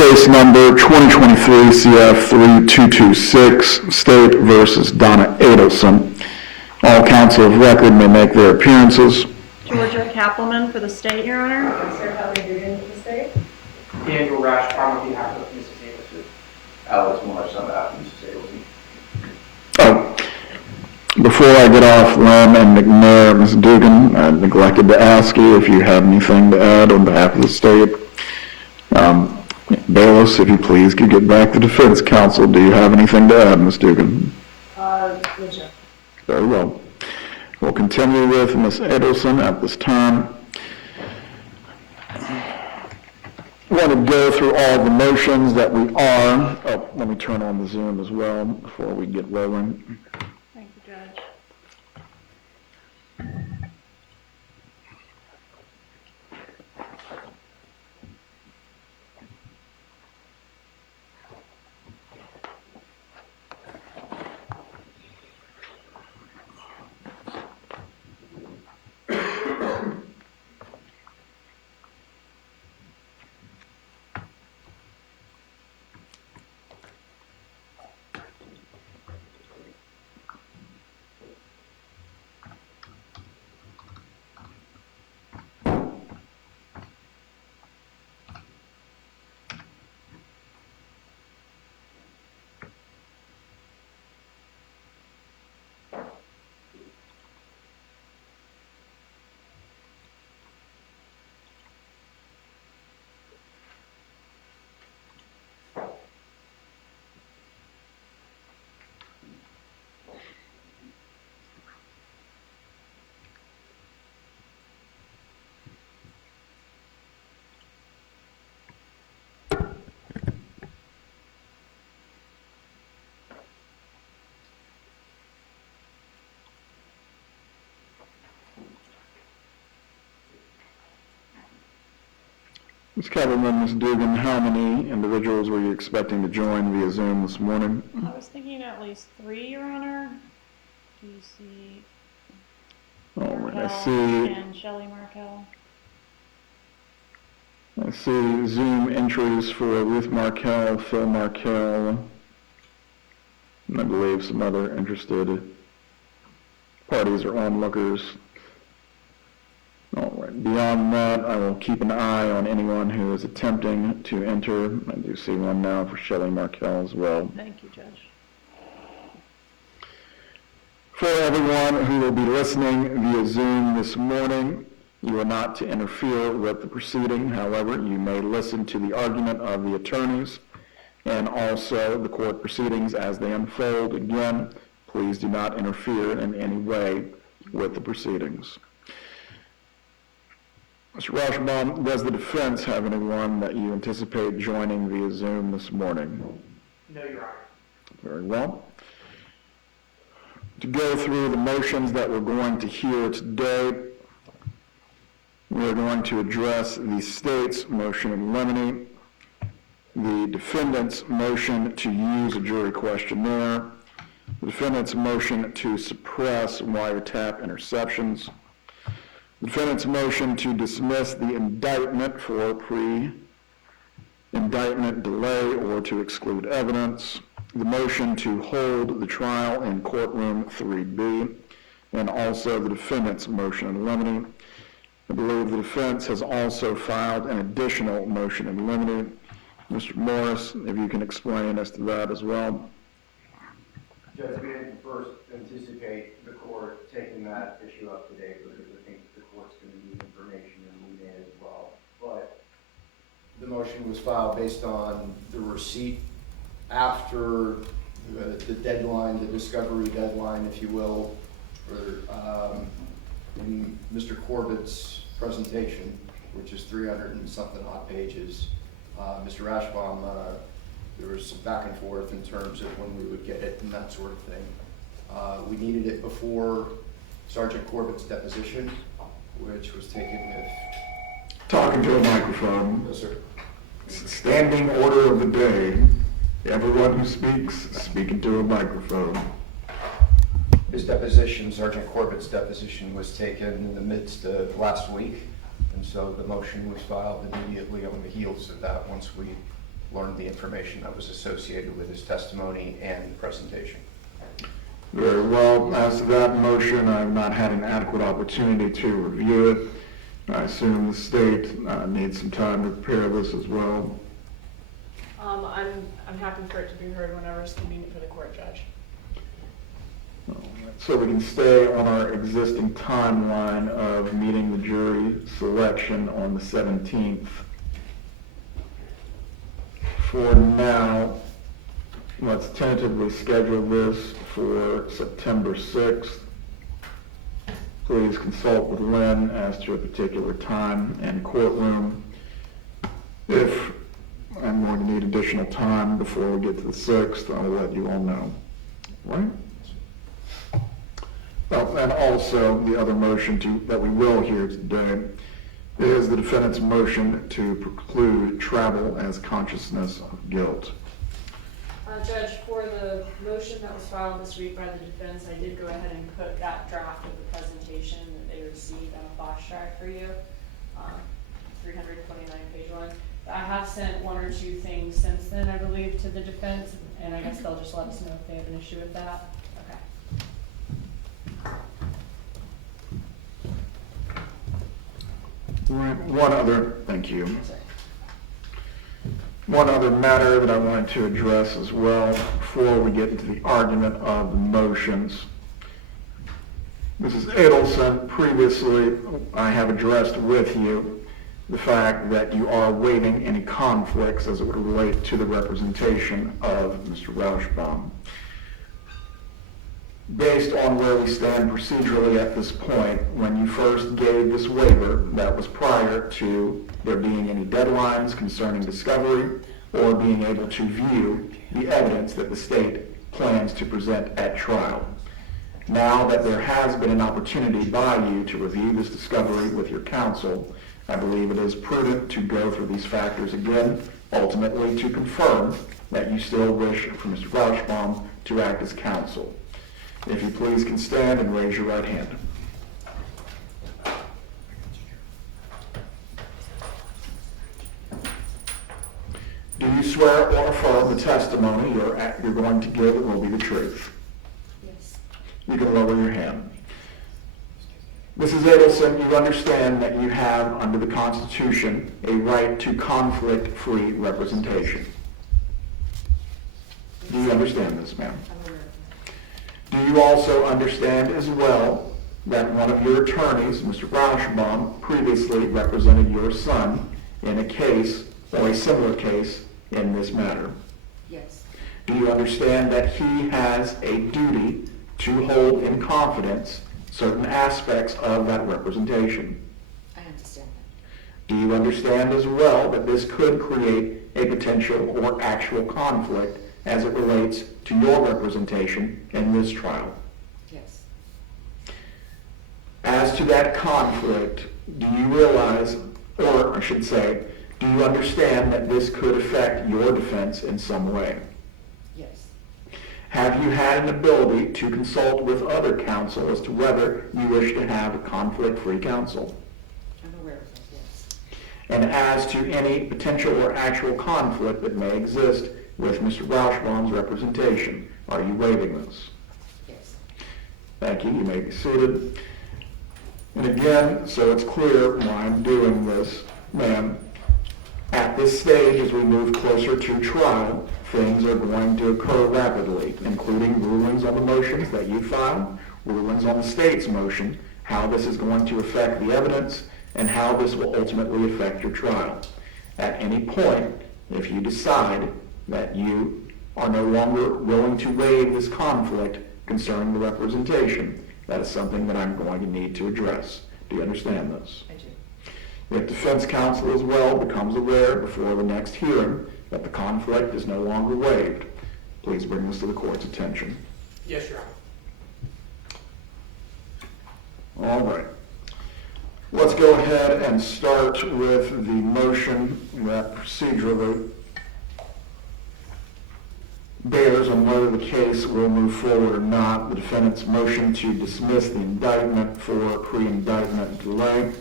Case number 2023 CF 3226, State versus Donna Adelson. All counsel of record may make their appearances. Georgia Kappelman for the state, Your Honor. Sir, how may you begin for the state? Daniel Rashbaum on behalf of Mrs. Adelson. Alex Morris on behalf of Mrs. Adelson. Oh, before I get off limb and McNair, Ms. Dugan, I neglected to ask you if you had anything to add on behalf of the state. Bailiffs, if you please, could get back to defense counsel. Do you have anything to add, Ms. Dugan? Legit. Very well. We'll continue with Ms. Adelson at this time. I want to go through all the motions that we are. Oh, let me turn on the Zoom as well before we get rolling. Thank you, Judge. Ms. Kappelman, Ms. Dugan, how many individuals were you expecting to join via Zoom this morning? I was thinking at least 3, Your Honor. Do you see All right, Markel I see. and Shelley Markel? I see Zoom entries for Ruth Markel, Phil Markel, and I believe some other interested parties or onlookers. All right, beyond that, I will keep an eye on anyone who is attempting to enter. I do see one now for Shelley Markel as well. Thank you, Judge. For everyone who will be listening via Zoom this morning, you are not to interfere with the proceeding. However, you may listen to the argument of the attorneys and also the court proceedings as they unfold. Again, please do not interfere in any way with the proceedings. Mr. Rashbaum, does the defense have anyone that you anticipate joining via Zoom this morning? No, Your Honor. Very well. To go through the motions that we're going to hear today, we are going to address the state's motion in limine, the defendant's motion to use a jury questionnaire, the defendant's motion to suppress wiretap interceptions, the defendant's motion to dismiss the indictment for pre-indictment delay or to exclude evidence, the motion to hold the trial in courtroom 3B, and also the defendant's motion in limine. I believe the defense has also filed an additional motion in limine. Mr. Morris, if you can explain as to that as well. Judge, we didn't first anticipate the court taking that issue up today because I think the court's going to need information and we may as well. But the motion was filed based on the receipt after the deadline, the discovery deadline, if you will, for in Mr. Corbett's presentation, which is 300 and something odd pages. Mr. Rashbaum, there was some back and forth in terms of when we would get it and that sort of thing. We needed it before Sergeant Corbett's deposition, which was taken with... Talking to a microphone. Yes, sir. Standing order of the day. Everyone who speaks, speaking to a microphone. His deposition, Sergeant Corbett's deposition, was taken in the midst of last week, and so the motion was filed immediately on the heels of that once we learned the information that was associated with his testimony and the presentation. Very well. As to that motion, I have not had an adequate opportunity to review it. I assume the state needs some time to prepare this as well. I'm happy for it to be heard whenever it's convenient for the court, Judge. So we can stay on our existing timeline of meeting the jury selection on the 17th. For now, let's tentatively schedule this for September 6th. Please consult with Lynn as to a particular time and courtroom. If I'm going to need additional time before we get to the 6th, I will let you all know. Right? Well, and also, the other motion that we will hear today is the defendant's motion to preclude travel as consciousness of guilt. Judge, for the motion that was filed this week by the defense, I did go ahead and put that draft of the presentation that they received on a flash drive for you, 329-page one. I have sent one or two things since then, I believe, to the defense, and I guess they'll just let us know if they have an issue with that. Okay. Right. Thank you. One other matter that I wanted to address as well before we get into the argument of the motions. Mrs. Adelson, previously I have addressed with you the fact that you are waiving any conflicts as it would relate to the representation of Mr. Rauschbaum. Based on where we stand procedurally at this point, when you first gave this waiver, that was prior to there being any deadlines concerning discovery or being able to view the evidence that the state plans to present at trial. Now that there has been an opportunity by you to review this discovery with your counsel, I believe it is prudent to go through these factors again, ultimately to confirm that you still wish for Mr. Rauschbaum to act as counsel. If you please can stand and raise your right hand. Do you swear or affirm the testimony you're going to give will be the truth? Yes. You can lower your hand. Mrs. Adelson, you understand that you have, under the Constitution, a right to conflict-free representation. Do you understand this, ma'am? Do you also understand as well that one of your attorneys, Mr. Rauschbaum, previously represented your son in a case or a similar case in this matter? Yes. Do you understand that he has a duty to hold in confidence certain aspects of that representation? I understand that. Do you understand as well that this could create a potential or actual conflict as it relates to your representation in this trial? Yes. As to that conflict, do you realize, or I should say, do you understand that this could affect your defense in some way? Yes. Have you had an ability to consult with other counsel as to whether you wish to have a conflict-free counsel? I'm aware of that, yes. And as to any potential or actual conflict that may exist with Mr. Rauschbaum's representation, are you waiving this? Yes. Thank you. You may be seated. And again, so it's clear why I'm doing this, ma'am, at this stage, as we move closer to trial, things are going to occur rapidly, including rulings on the motions that you filed, rulings on the state's motion, how this is going to affect the evidence, and how this will ultimately affect your trial. At any point, if you decide that you are no longer willing to waive this conflict concerning the representation, that is something that I'm going to need to address. Do you understand this? I do. If defense counsel as well becomes aware before the next hearing that the conflict is no longer waived, please bring this to the court's attention. Yes, Your Honor. All right. Let's go ahead and start with the motion that procedurally bears on whether the case will move forward or not. The defendant's motion to dismiss the indictment for pre-indictment delay.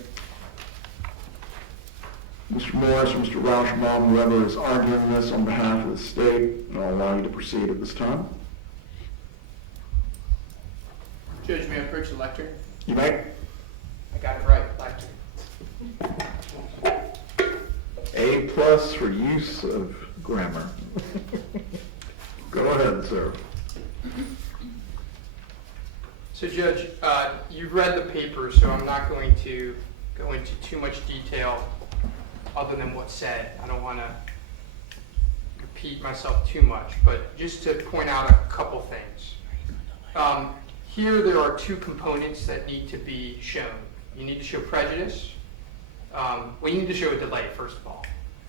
Mr. Morris, Mr. Rauschbaum, whoever is arguing this on behalf of the state, I'll allow you to proceed at this time. Judge, may I approach the lectern? You may. I got it right, lectern. A+ for use of grammar. Go ahead, sir. So Judge, you've read the paper, so I'm not going to go into too much detail other than what's said. I don't want to repeat myself too much, but just to point out a couple things. Here there are two components that need to be shown. You need to show prejudice. Well, you need to show a delay, first of all.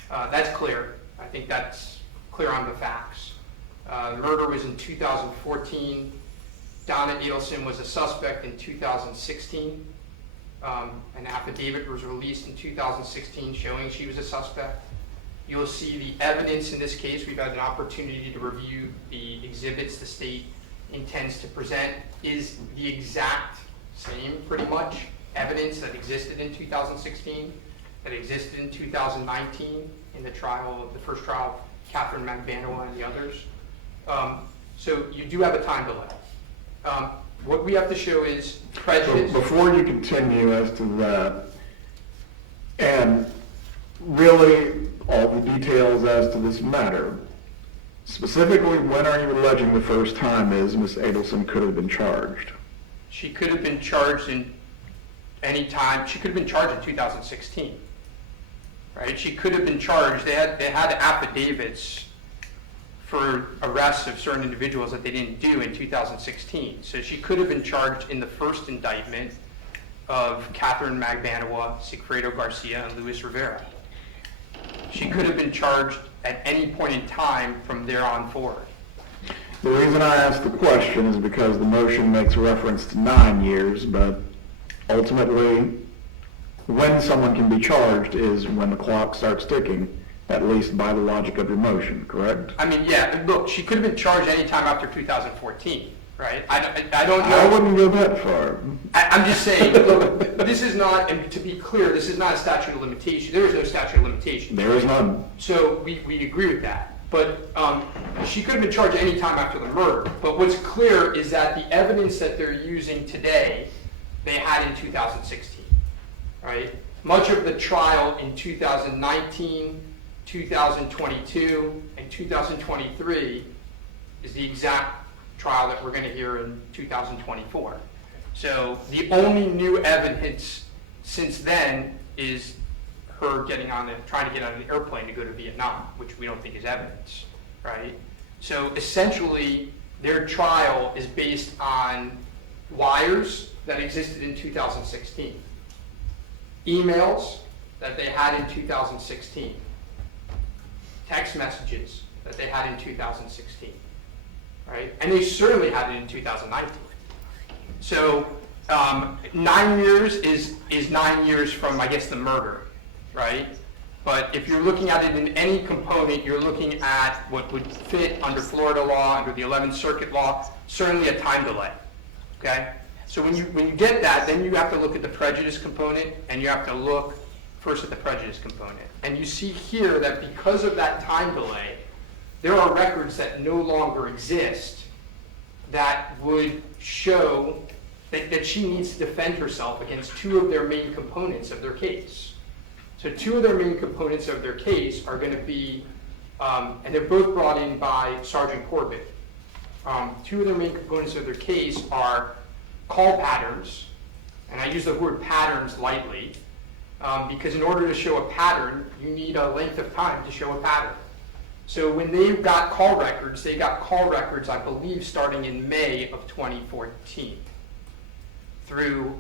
That's clear. I think that's clear on the facts. The murder was in 2014. Donna Adelson was a suspect in 2016. An affidavit was released in 2016 showing she was a suspect. You'll see the evidence in this case. We've had an opportunity to review the exhibits the state intends to present is the exact same, pretty much, evidence that existed in 2016, that existed in 2019 in the trial, the first trial, Catherine Magbanua and the others. So you do have a time delay. What we have to show is prejudice. So before you continue as to that, and really all the details as to this matter, specifically, when are you alleging the first time is Ms. Adelson could have been charged? She could have been charged in any time. She could have been charged in 2016, right? She could have been charged. They had affidavits for arrests of certain individuals that they didn't do in 2016. So she could have been charged in the first indictment of Catherine Magbanua, Sigfredo Garcia, and Luis Rivera. She could have been charged at any point in time from there on forward. The reason I asked the question is because the motion makes reference to 9 years, but ultimately, when someone can be charged is when the clock starts ticking, at least by the logic of your motion, correct? I mean, yeah, look, she could have been charged any time after 2014, right? I don't know. I wouldn't go that far. I'm just saying, look, this is not, and to be clear, this is not a statute of limitation. There is no statute of limitation. There is none. So we agree with that. But she could have been charged any time after the murder. But what's clear is that the evidence that they're using today, they had in 2016, right? Much of the trial in 2019, 2022, and 2023 is the exact trial that we're going to hear in 2024. So the only new evidence since then is her trying to get on an airplane to go to Vietnam, which we don't think is evidence, right? So essentially, their trial is based on wires that existed in 2016, emails that they had in 2016, text messages that they had in 2016, right? And they certainly had it in 2019. So 9 years is 9 years from, I guess, the murder, right? But if you're looking at it in any component, you're looking at what would fit under Florida law, under the 11th Circuit law, certainly a time delay, okay? So when you get that, then you have to look at the prejudice component, and you have to look first at the prejudice component. And you see here that because of that time delay, there are records that no longer exist that would show that she needs to defend herself against two of their main components of their case. So two of their main components of their case are going to be, and they're both brought in by Sergeant Corbett. Two of their main components of their case are call patterns, and I use the word patterns lightly, because in order to show a pattern, you need a length of time to show a pattern. So when they got call records, I believe, starting in May of 2014 through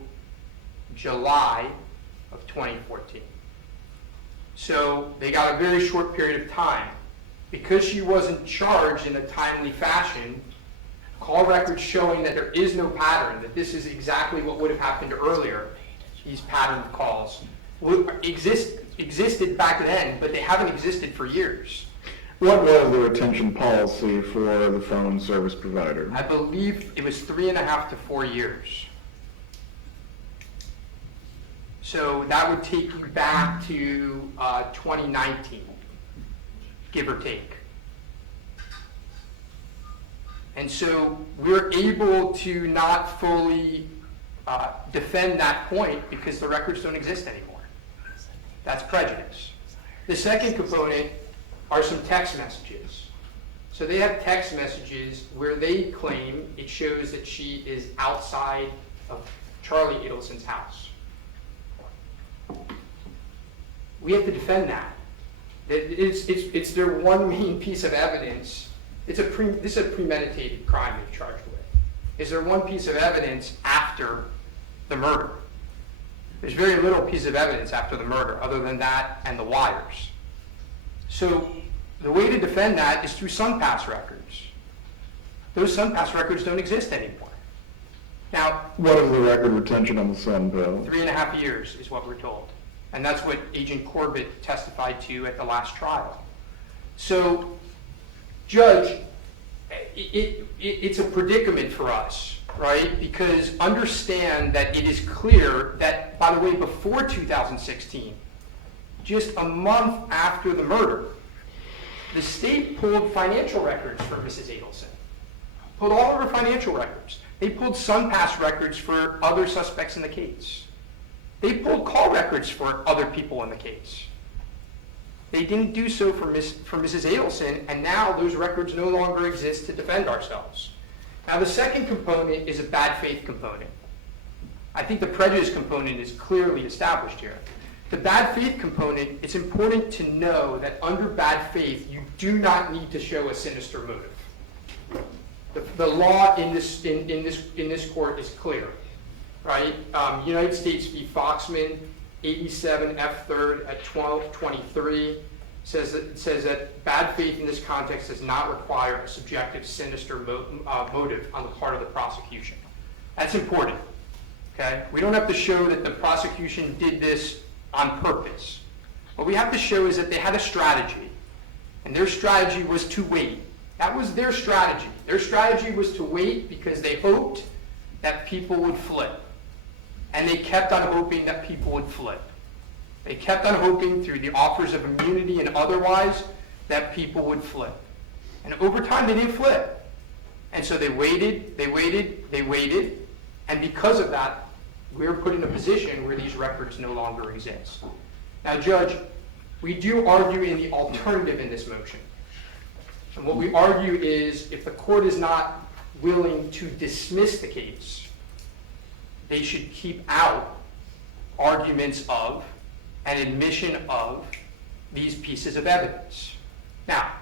July of 2014. So they got a very short period of time. Because she wasn't charged in a timely fashion, call records showing that there is no pattern, that this is exactly what would have happened earlier, these pattern calls, existed back then, but they haven't existed for years. What was the retention policy for the phone service provider? I believe it was 3.5 to 4 years. So that would take you back to 2019, give or take. And so we're able to not fully defend that point because the records don't exist anymore. That's prejudice. The second component are some text messages. So they have text messages where they claim it shows that she is outside of Charlie Adelson's house. We have to defend that. It's their one main piece of evidence. This is a premeditated crime they're charged with. Is there one piece of evidence after the murder? There's very little piece of evidence after the murder other than that and the wires. So the way to defend that is through SunPass records. Those SunPass records don't exist anymore. Now, What is the record retention on the Sun bill? 3.5 years is what we're told. And that's what Agent Corbett testified to at the last trial. So, Judge, it's a predicament for us, right? Because understand that it is clear that, by the way, before 2016, just a month after the murder, the state pulled financial records for Mrs. Adelson. Pulled all of her financial records. They pulled SunPass records for other suspects in the case. They pulled call records for other people in the case. They didn't do so for Mrs. Adelson, and now those records no longer exist to defend ourselves. Now, the second component is a bad faith component. I think the prejudice component is clearly established here. The bad faith component, it's important to know that under bad faith, you do not need to show a sinister motive. The law in this court is clear, right? United States v. Foxman, 87 F. 3rd at 1223 says that bad faith in this context does not require a subjective sinister motive on the part of the prosecution. That's important. Okay? We don't have to show that the prosecution did this on purpose. What we have to show is that they had a strategy, and their strategy was to wait. That was their strategy. Their strategy was to wait because they hoped that people would flip. And they kept on hoping that people would flip. They kept on hoping through the offers of immunity and otherwise that people would flip. And over time they didn't flip. And so they waited, and because of that, we're put in a position where these records no longer exist. Now, Judge, we do argue in the alternative in this motion. And what we argue is if the court is not willing to dismiss the case, they should keep out arguments of and admission of these pieces of evidence. Now,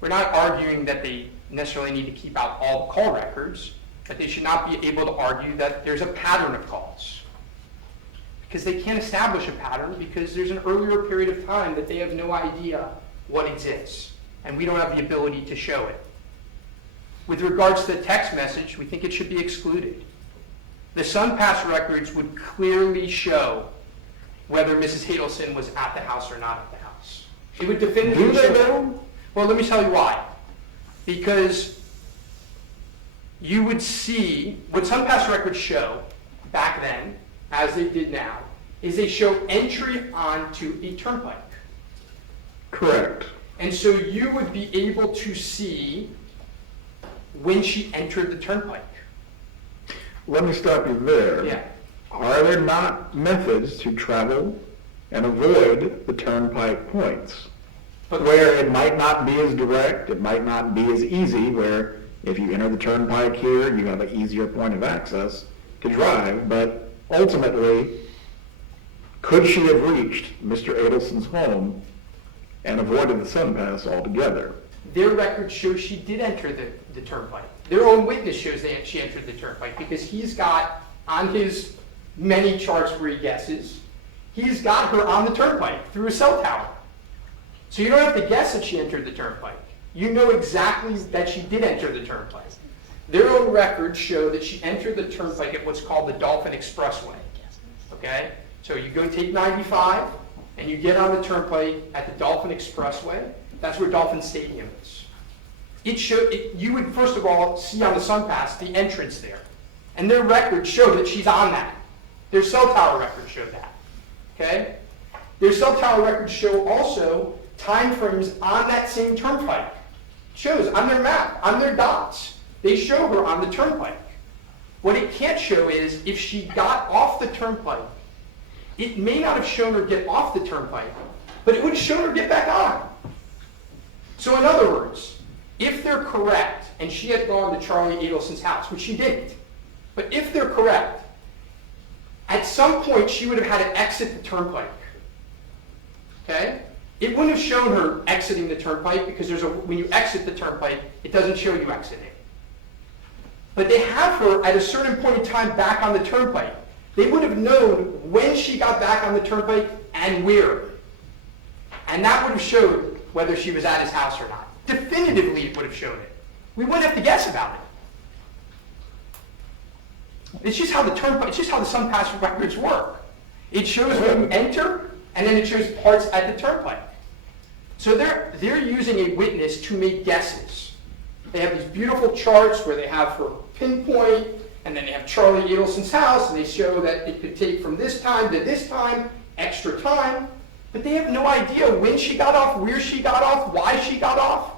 we're not arguing that they necessarily need to keep out all the call records, but they should not be able to argue that there's a pattern of calls. Because they can't establish a pattern because there's an earlier period of time that they have no idea what exists, and we don't have the ability to show it. With regards to the text message, we think it should be excluded. The SunPass records would clearly show whether Mrs. Adelson was at the house or not at the house. It would definitively Do they show. know? Well, let me tell you why. Because you would see, what SunPass records show back then, as they did now, is they show entry onto a turnpike. Correct. And so you would be able to see when she entered the turnpike. Let me stop you there. Yeah. Are there not methods to travel and avoid the turnpike points? But Where it might not be as direct, it might not be as easy, where if you enter the turnpike here, you have an easier point of access to drive, but ultimately, could she have reached Mr. Adelson's home and avoided the SunPass altogether? their records show she did enter the turnpike. Their own witness shows that she entered the turnpike because he's got, on his many charts where he guesses, he's got her on the turnpike through a cell tower. So you don't have to guess that she entered the turnpike. You know exactly that she did enter the turnpike. Their own records show that she entered the turnpike at what's called the Dolphin Expressway. Okay? So you go take 95, and you get on the turnpike at the Dolphin Expressway. That's where Dolphin Stadium is. You would, first of all, see on the SunPass the entrance there. And their records show that she's on that. Their cell tower records show that. okay? Their cell tower records show also timeframes on that same turnpike. Shows on their map, on their dots. They show her on the turnpike. What it can't show is if she got off the turnpike, it may not have shown her get off the turnpike, but it would have shown her get back on. So in other words, if they're correct, and she had gone to Charlie Adelson's house, which she didn't, but if they're correct, at some point she would have had to exit the turnpike. Okay? It wouldn't have shown her exiting the turnpike because when you exit the turnpike, it doesn't show you exiting. But they have her at a certain point in time back on the turnpike. They would have known when she got back on the turnpike and where. And that would have showed whether she was at his house or not. Definitively, it would have shown it. We wouldn't have to guess about it. It's just how the SunPass records work. It shows when you enter, and then it shows parts at the turnpike. So they're using a witness to make guesses. They have these beautiful charts where they have her pinpoint, and then they have Charlie Adelson's house, and they show that it could take from this time to this time, extra time, but they have no idea when she got off, where she got off, why she got off,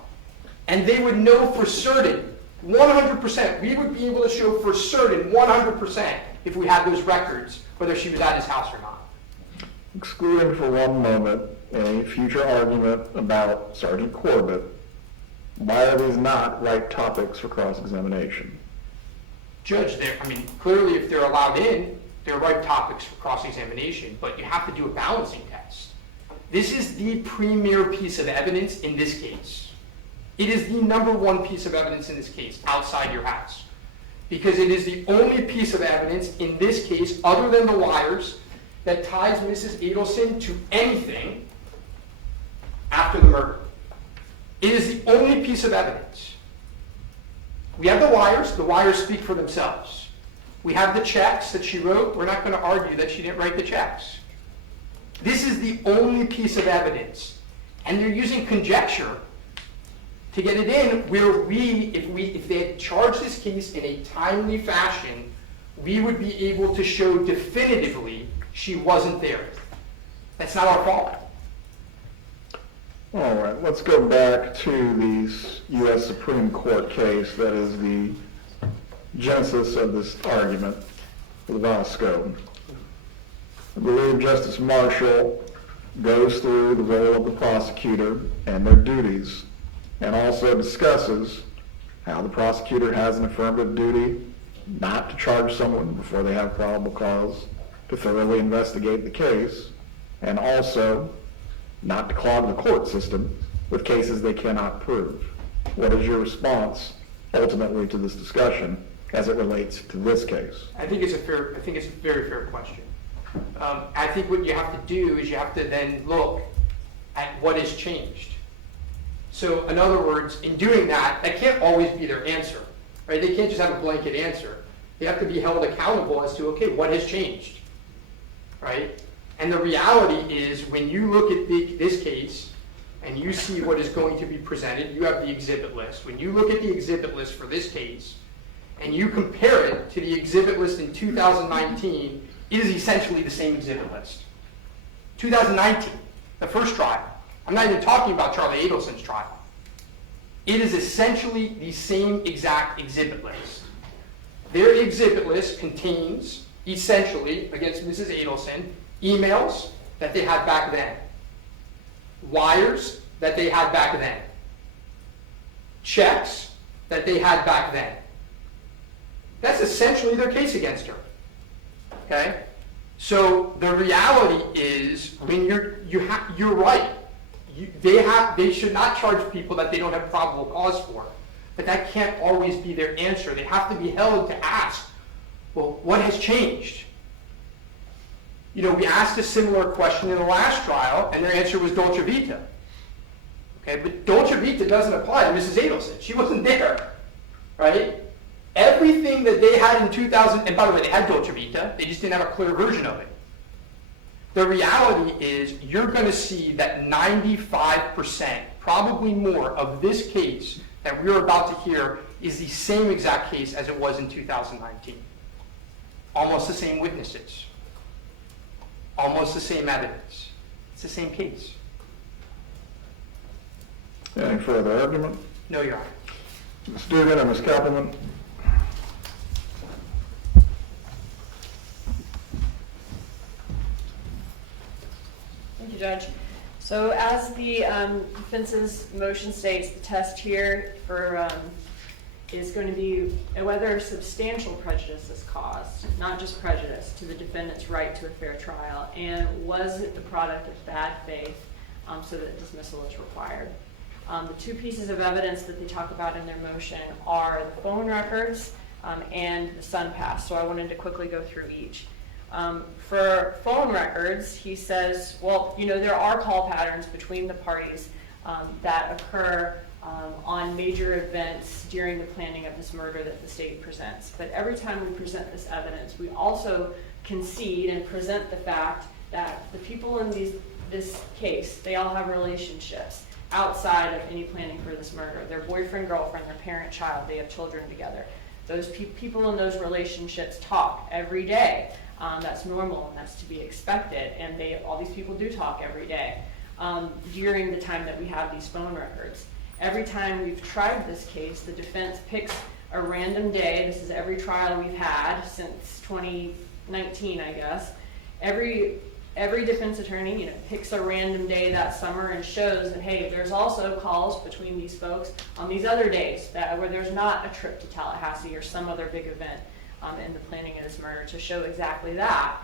and they would know for certain, 100%, we would be able to show for certain, 100%, if we had those records, whether she was at his house or not. Excluding for one moment a future argument about Sergeant Corbett, why are these not right topics for cross-examination? Judge, clearly if they're allowed in, they're right topics for cross-examination, but you have to do a balancing test. This is the premier piece of evidence in this case. It is the number one piece of evidence in this case, outside your house. Because it is the only piece of evidence in this case, other than the wires, that ties Mrs. Adelson to anything after the murder. It is the only piece of evidence. We have the wires speak for themselves. We have the checks that she wrote. We're not going to argue that she didn't write the checks. This is the only piece of evidence. And they're using conjecture to get it in where if they had charged this case in a timely fashion, we would be able to show definitively she wasn't there. That's not our fault. All right, let's go back to the U.S. Supreme Court case that is the genesis of this argument, Vasco. I believe Justice Marshall goes through the role of the prosecutor and their duties, and also discusses how the prosecutor has an affirmative duty not to charge someone before they have probable cause, to thoroughly investigate the case, and also not to clog the court system with cases they cannot prove. What is your response ultimately to this discussion as it relates to this case? I think it's a very fair question. I think what you have to do is you have to then look at what has changed. So in other words, in doing that can't always be their answer, right? They can't just have a blanket answer. They have to be held accountable as to, okay, what has changed, right? And the reality is when you look at this case and you see what is going to be presented, you have the exhibit list. When you look at the exhibit list for this case and you compare it to the exhibit list in 2019, it is essentially the same exhibit list. 2019, the first trial. I'm not even talking about Charlie Adelson's trial. It is essentially the same exact exhibit list. Their exhibit list contains, essentially, against Mrs. Adelson, emails that they had back then, wires that they had back then, checks that they had back then. That's essentially their case against her. Okay? So the reality is, when you're right. They should not charge people that they don't have probable cause for. But that can't always be their answer. They have to be held to ask, well, what has changed? We asked a similar question in the last trial, and their answer was dolce vita. Okay, but dolce vita doesn't apply to Mrs. Adelson. She wasn't there, right? Everything that they had in 2000, and by the way, they had dolce vita, they just didn't have a clear version of it. The reality is you're going to see that 95%, probably more, of this case that we're about to hear is the same exact case as it was in 2019. Almost the same witnesses. Almost the same evidence. It's the same case. Any further argument? No, Your Honor. Ms. Dugan and Ms. Kappelman? Thank you, Judge. So as the defense's motion states, the test here for is going to be whether substantial prejudice is caused, not just prejudice, to the defendant's right to a fair trial, and was it the product of bad faith so that dismissal is required. The two pieces of evidence that they talk about in their motion are the phone records and the sun pass, so I wanted to quickly go through each. For phone records, he says, well, you know, there are call patterns between the parties that occur on major events during the planning of this murder that the state presents. But every time we present this evidence, we also concede and present the fact that the people in this case, they all have relationships outside of any planning for this murder. Their boyfriend, girlfriend, their parent, child, they have children together. Those people in those relationships talk every day. That's normal and that's to be expected. And all these people do talk every day during the time that we have these phone records. Every time we've tried this case, the defense picks a random day. This is every trial we've had since 2019, I guess. Every defense attorney, you know, picks a random day that summer and shows that, hey, there's also calls between these folks on these other days where there's not a trip to Tallahassee or some other big event in the planning of this murder to show exactly that.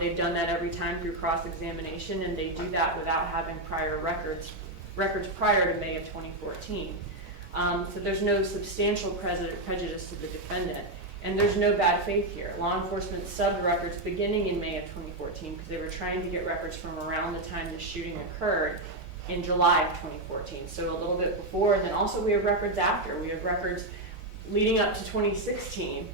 They've done that every time through cross-examination, and they do that without having prior records prior to May of 2014. So there's no substantial prejudice to the defendant. And there's no bad faith here. Law enforcement subbed records beginning in May of 2014 because they were trying to get records from around the time the shooting occurred in July of 2014. So a little bit before, and then also we have records after. We have records leading up to 2016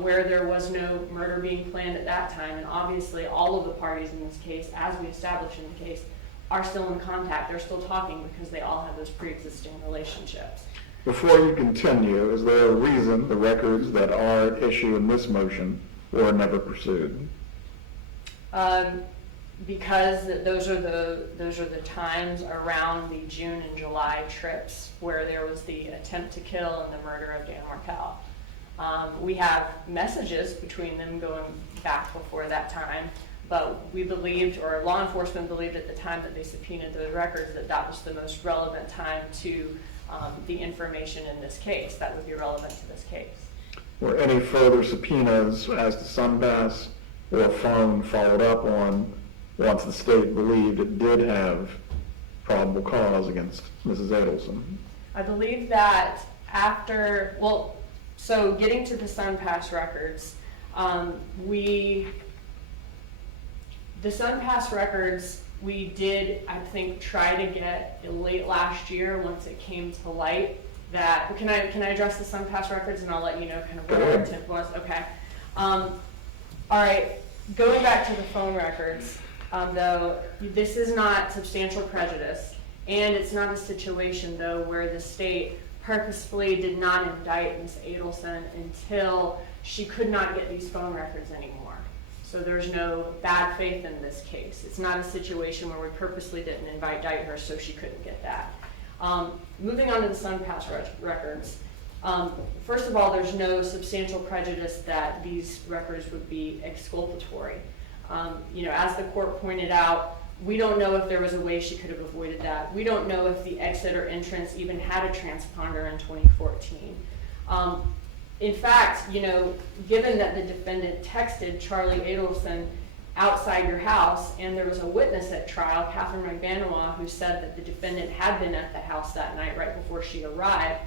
where there was no murder being planned at that time. And obviously all of the parties in this case, as we established in the case, are still in contact. They're still talking because they all have those pre-existing relationships. Before you continue, is there a reason the records that are at issue in this motion were never pursued? Because those are the times around the June and July trips where there was the attempt to kill and the murder of Dan Markel. We have messages between them going back before that time, but we believed, or law enforcement believed at the time that they subpoenaed those records, that that was the most relevant time to the information in this case that would be relevant to this case. Were any further subpoenas as to SunPass or phone followed up on once the state believed it did have probable cause against Mrs. Adelson? I believe that after, well, so getting to the SunPass records, the SunPass records we did, I think, try to get late last year once it came to light that, can I address the SunPass records and I'll let you know kind of what our intent was? Okay. All right, going back to the phone records, though, this is not substantial prejudice, and it's not a situation, though, where the state purposefully did not indict Ms. Adelson until she could not get these phone records anymore. So there's no bad faith in this case. It's not a situation where we purposely didn't indict her so she couldn't get that. Moving on to the SunPass records. First of all, there's no substantial prejudice that these records would be exculpatory. You know, as the court pointed out, we don't know if there was a way she could have avoided that. We don't know if the exit or entrance even had a transponder in 2014. In fact, you know, given that the defendant texted Charlie Adelson outside your house, and there was a witness at trial, Catherine McVanois, who said that the defendant had been at the house that night right before she arrived,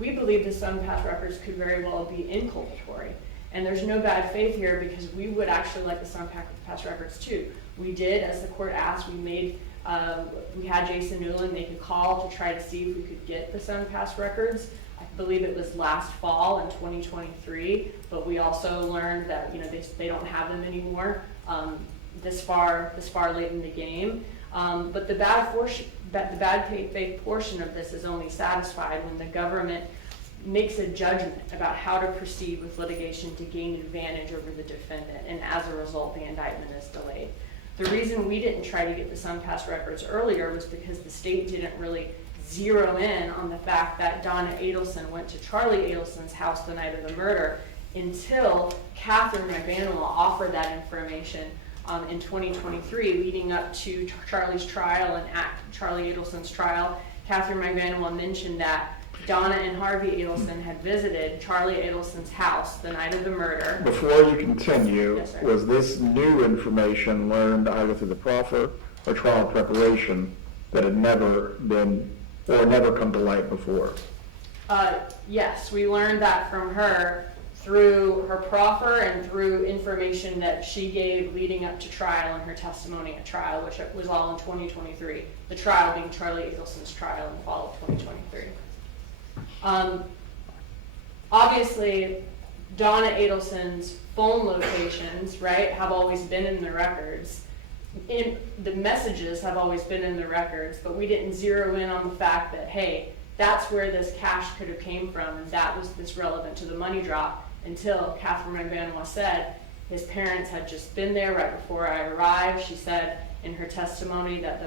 we believe the SunPass records could very well be inculpatory. And there's no bad faith here because we would actually like the SunPass records too. We did, as the court asked, we had Jason Newland make a call to try to see if we could get the SunPass records. I believe it was last fall in 2023, but we also learned that, you know, they don't have them anymore this far late in the game. But the bad faith portion of this is only satisfied when the government makes a judgment about how to proceed with litigation to gain advantage over the defendant, and as a result, the indictment is delayed. The reason we didn't try to get the SunPass records earlier was because the state didn't really zero in on the fact that Donna Adelson went to Charlie Adelson's house the night of the murder until Catherine McManua offered that information in 2023, leading up to Charlie's trial and at Charlie Adelson's trial. Catherine McManua mentioned that Donna and Harvey Adelson had visited Charlie Adelson's house the night of the murder. Before you continue, Yes, sir. was this new information learned either through the proffer or trial preparation that had never been, or never come to light before? Yes, we learned that from her through her proffer and through information that she gave leading up to trial and her testimony at trial, which was all in 2023. The trial being Charlie Adelson's trial in the fall of 2023. Obviously, Donna Adelson's phone locations, right, have always been in the records. The messages have always been in the records, but we didn't zero in on the fact that, hey, that's where this cash could have came from, and that was this relevant to the money drop, until Catherine McManua said his parents had just been there right before I arrived. She said in her testimony that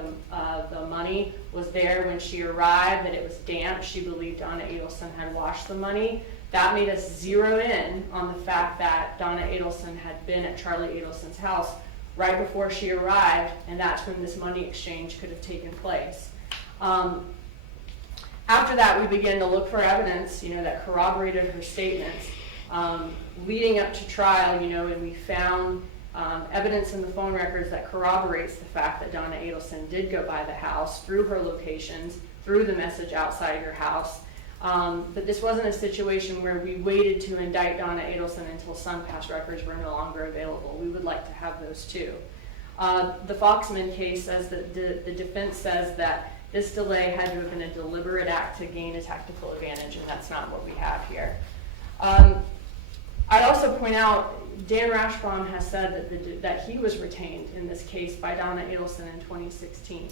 the money was there when she arrived, that it was damp. She believed Donna Adelson had washed the money. That made us zero in on the fact that Donna Adelson had been at Charlie Adelson's house right before she arrived, and that's when this money exchange could have taken place. After that, we began to look for evidence, that corroborated her statements. Leading up to trial, and we found evidence in the phone records that corroborates the fact that Donna Adelson did go by the house through her locations, through the message outside her house. But this wasn't a situation where we waited to indict Donna Adelson until SunPass records were no longer available. We would like to have those too. The Foxman case says that the defense says that this delay had to have been a deliberate act to gain a tactical advantage, and that's not what we have here. I'd also point out, Dan Rashbaum has said that he was retained in this case by Donna Adelson in 2016.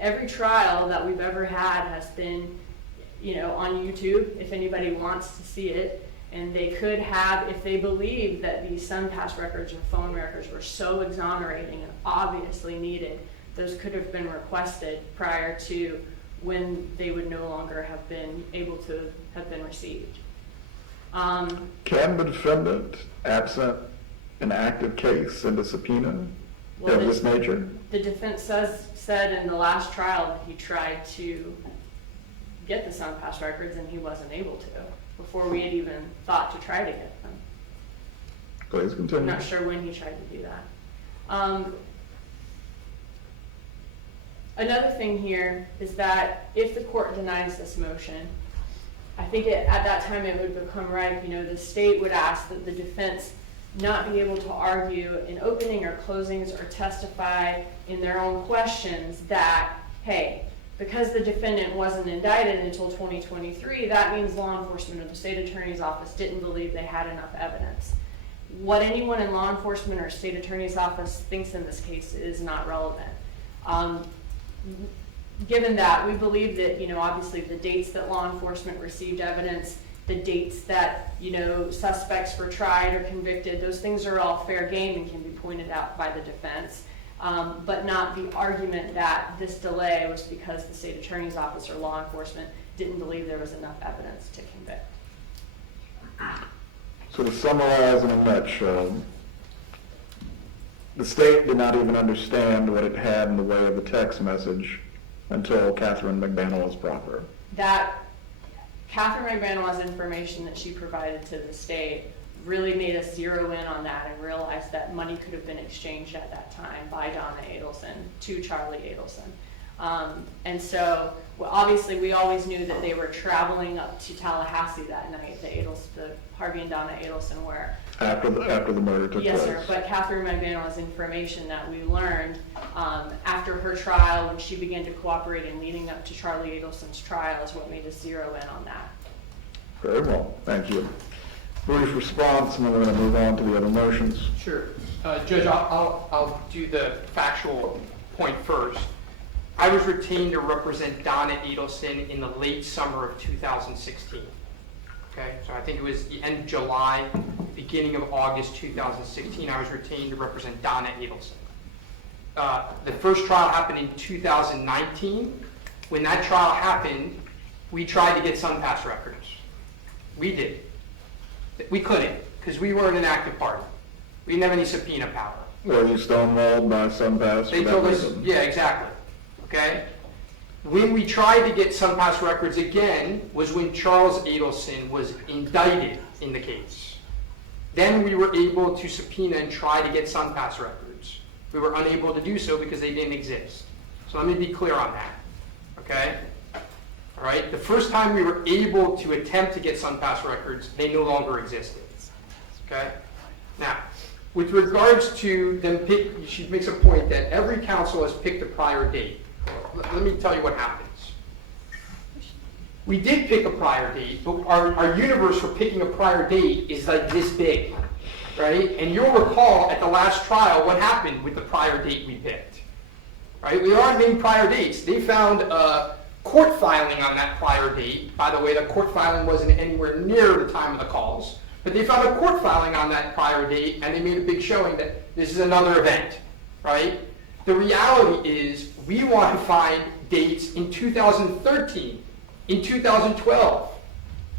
Every trial that we've ever had has been, on YouTube, if anybody wants to see it, and they could have, if they believe that these SunPass records or phone records were so exonerating and obviously needed, those could have been requested prior to when they would no longer have been able to have been received. Can the defendant, absent an active case, send a subpoena of this nature? The defense said in the last trial that he tried to get the SunPass records and he wasn't able to before we had even thought to try to get them. Please continue. I'm not sure when he tried to do that. Another thing here is that if the court denies this motion, I think at that time it would become ripe, the state would ask that the defense not be able to argue in opening or closings or testify in their own questions that, hey, because the defendant wasn't indicted until 2023, that means law enforcement or the state attorney's office didn't believe they had enough evidence. What anyone in law enforcement or state attorney's office thinks in this case is not relevant. Given that, we believe that, obviously the dates that law enforcement received evidence, the dates that, suspects were tried or convicted, those things are all fair game and can be pointed out by the defense, but not the argument that this delay was because the state attorney's office or law enforcement didn't believe there was enough evidence to convict. So to summarize in a nutshell, the state did not even understand what it had in the way of the text message until Catherine McManua's proffer. That Catherine McManua's information that she provided to the state really made us zero in on that and realize that money could have been exchanged at that time by Donna Adelson to Charlie Adelson. And so, obviously we always knew that they were traveling up to Tallahassee that night, the Harvey and Donna Adelson were. After the murder took place. Yes, sir, but Catherine McManua's information that we learned after her trial, when she began to cooperate and leading up to Charlie Adelson's trial, is what made us zero in on that. Very well, thank you. Brief response, and then we're going to move on to the other motions. Sure. Judge, I'll do the factual point first. I was retained to represent Donna Adelson in the late summer of 2016. Okay, so I think it was the end of July, beginning of August 2016, I was retained to represent Donna Adelson. the first trial happened in 2019. When that trial happened, we tried to get SunPass records. We did. We couldn't, because we weren't an active party. We didn't have any subpoena power. Were you stonewalled by SunPass? They told us, yeah, exactly. Okay? When we tried to get SunPass records again was when Charles Adelson was indicted in the case. Then we were able to subpoena and try to get SunPass records. We were unable to do so because they didn't exist. So let me be clear on that. Okay? All right? The first time we were able to attempt to get SunPass records, they no longer existed. Okay? Now, with regards to them she makes a point that every counsel has picked a prior date. Let me tell you what happens. We did pick a prior date, but our universe for picking a prior date is like this big, right? And you'll recall at the last trial what happened with the prior date we picked, right? We aren't getting prior dates. They found court filing on that prior date. By the way, the court filing wasn't anywhere near the time of the calls. But they found a court filing on that prior date, and they made a big showing that this is another event, right? The reality is we want to find dates in 2013, in 2012,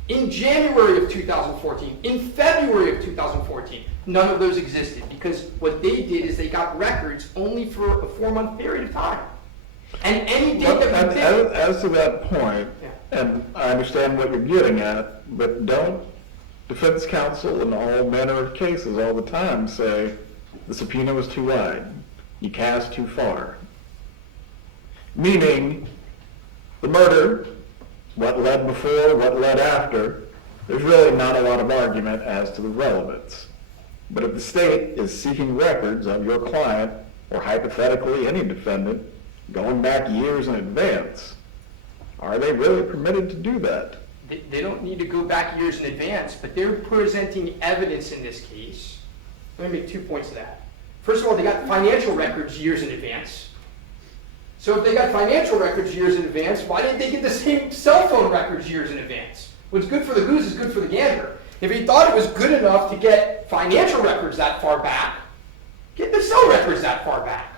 in January of 2014, in February of 2014. None of those existed because what they did is they got records only for a 4-month period of time. And any date that we picked... As to that point, Yeah. and I understand what you're getting at, but don't defense counsel in all manner of cases all the time say the subpoena was too wide, you cast too far. Meaning, the murder, what led before, what led after, there's really not a lot of argument as to the relevance. But if the state is seeking records of your client, or hypothetically any defendant, going back years in advance, are they really permitted to do that? They don't need to go back years in advance, but they're presenting evidence in this case. Let me make 2 points to that. First of all, they got financial records years in advance. So if they got financial records years in advance, why didn't they get the same cell phone records years in advance? What's good for the goose is good for the gander. If he thought it was good enough to get financial records that far back, get the cell records that far back.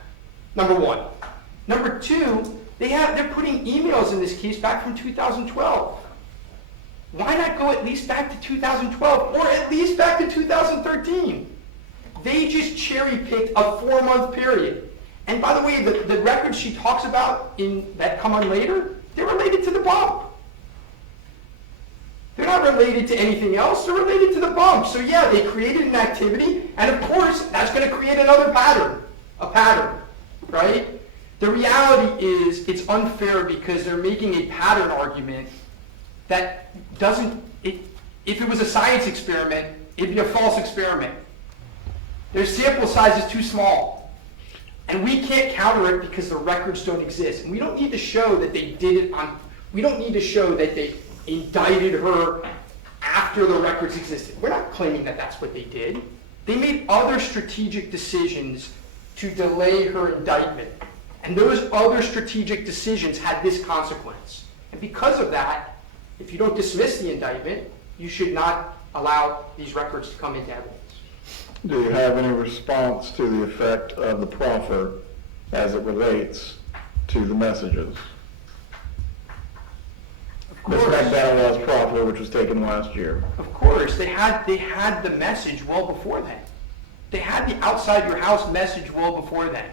Number one. Number two, they're putting emails in this case back from 2012. Why not go at least back to 2012 or at least back to 2013? They just cherry-picked a 4-month period. And by the way, the records she talks about that come on later, they're related to the bump. They're not related to anything else, they're related to the bump. So yeah, they created an activity, and of course, that's going to create another pattern, a pattern, right? The reality is it's unfair because they're making a pattern argument that doesn't, if it was a science experiment, it'd be a false experiment. Their sample size is too small. And we can't counter it because the records don't exist. And we don't need to show that they did it we don't need to show that they indicted her after the records existed. We're not claiming that that's what they did. They made other strategic decisions to delay her indictment. And those other strategic decisions had this consequence. And because of that, if you don't dismiss the indictment, you should not allow these records to come into evidence. Do you have any response to the effect of the proffer as it relates to the messages? Of Ms. course. McDowell's proffer, which was taken last year. Of course, they had the message well before then. They had the outside your house message well before then.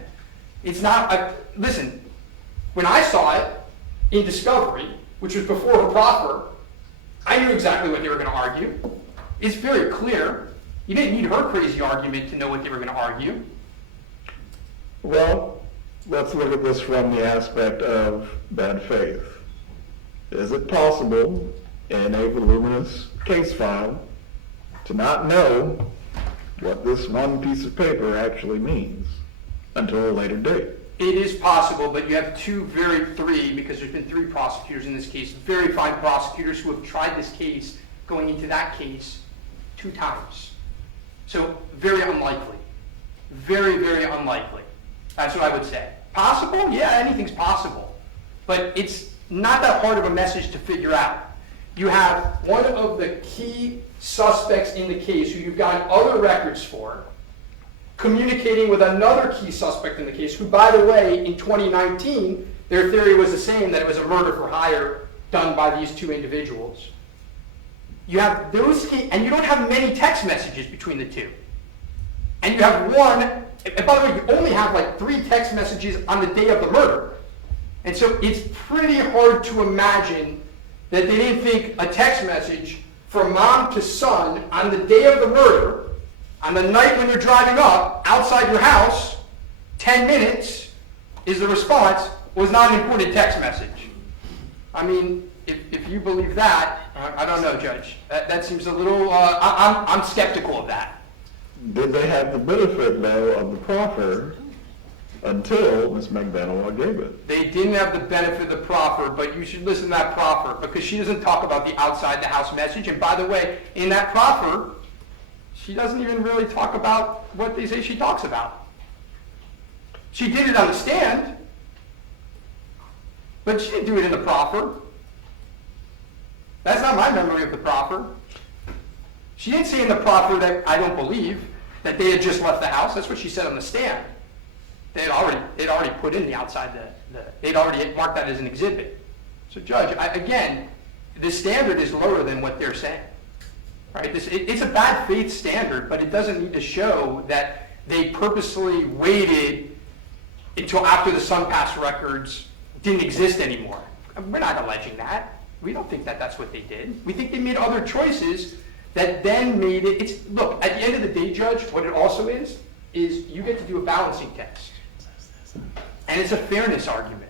It's not, listen, when I saw it in discovery, which was before her proffer, I knew exactly what they were going to argue. It's very clear. You didn't need her crazy argument to know what they were going to argue. Well, let's look at this from the aspect of bad faith. Is it possible in a voluminous case file to not know what this one piece of paper actually means until a later date? It is possible, but you have three, because there's been 3 prosecutors in this case, very fine prosecutors who have tried this case going into that case 2 times. So very unlikely. Very, very unlikely. That's what I would say. Possible? Yeah, anything's possible. But it's not that hard of a message to figure out. You have one of the key suspects in the case who you've gotten other records for, communicating with another key suspect in the case, who, by the way, in 2019, their theory was the same, that it was a murder for hire done by these two individuals. You have those, and you don't have many text messages between the two. And you have one, and by the way, you only have like 3 text messages on the day of the murder. And so it's pretty hard to imagine that they didn't think a text message from mom to son on the day of the murder, on the night when you're driving up outside your house, 10 minutes is the response, was not an important text message. I mean, if you believe that, I don't know, Judge. That seems a little, I'm skeptical of that. Did they have the benefit, though, of the proffer until Ms. McDaniel gave it? They didn't have the benefit of the proffer, but you should listen to that proffer, because she doesn't talk about the outside the house message. And by the way, in that proffer, she doesn't even really talk about what they say she talks about. She did it on the stand, but she didn't do it in the proffer. That's not my memory of the proffer. She didn't say in the proffer that, I don't believe, that they had just left the house. That's what she said on the stand. They'd already put in the outside, they'd already marked that as an exhibit. So Judge, again, the standard is lower than what they're saying. Right? It's a bad faith standard, but it doesn't need to show that they purposely waited until after the SunPass records didn't exist anymore. We're not alleging that. We don't think that that's what they did. We think they made other choices that then made it. Look, at the end of the day, Judge, what it also is you get to do a balancing test. And it's a fairness argument.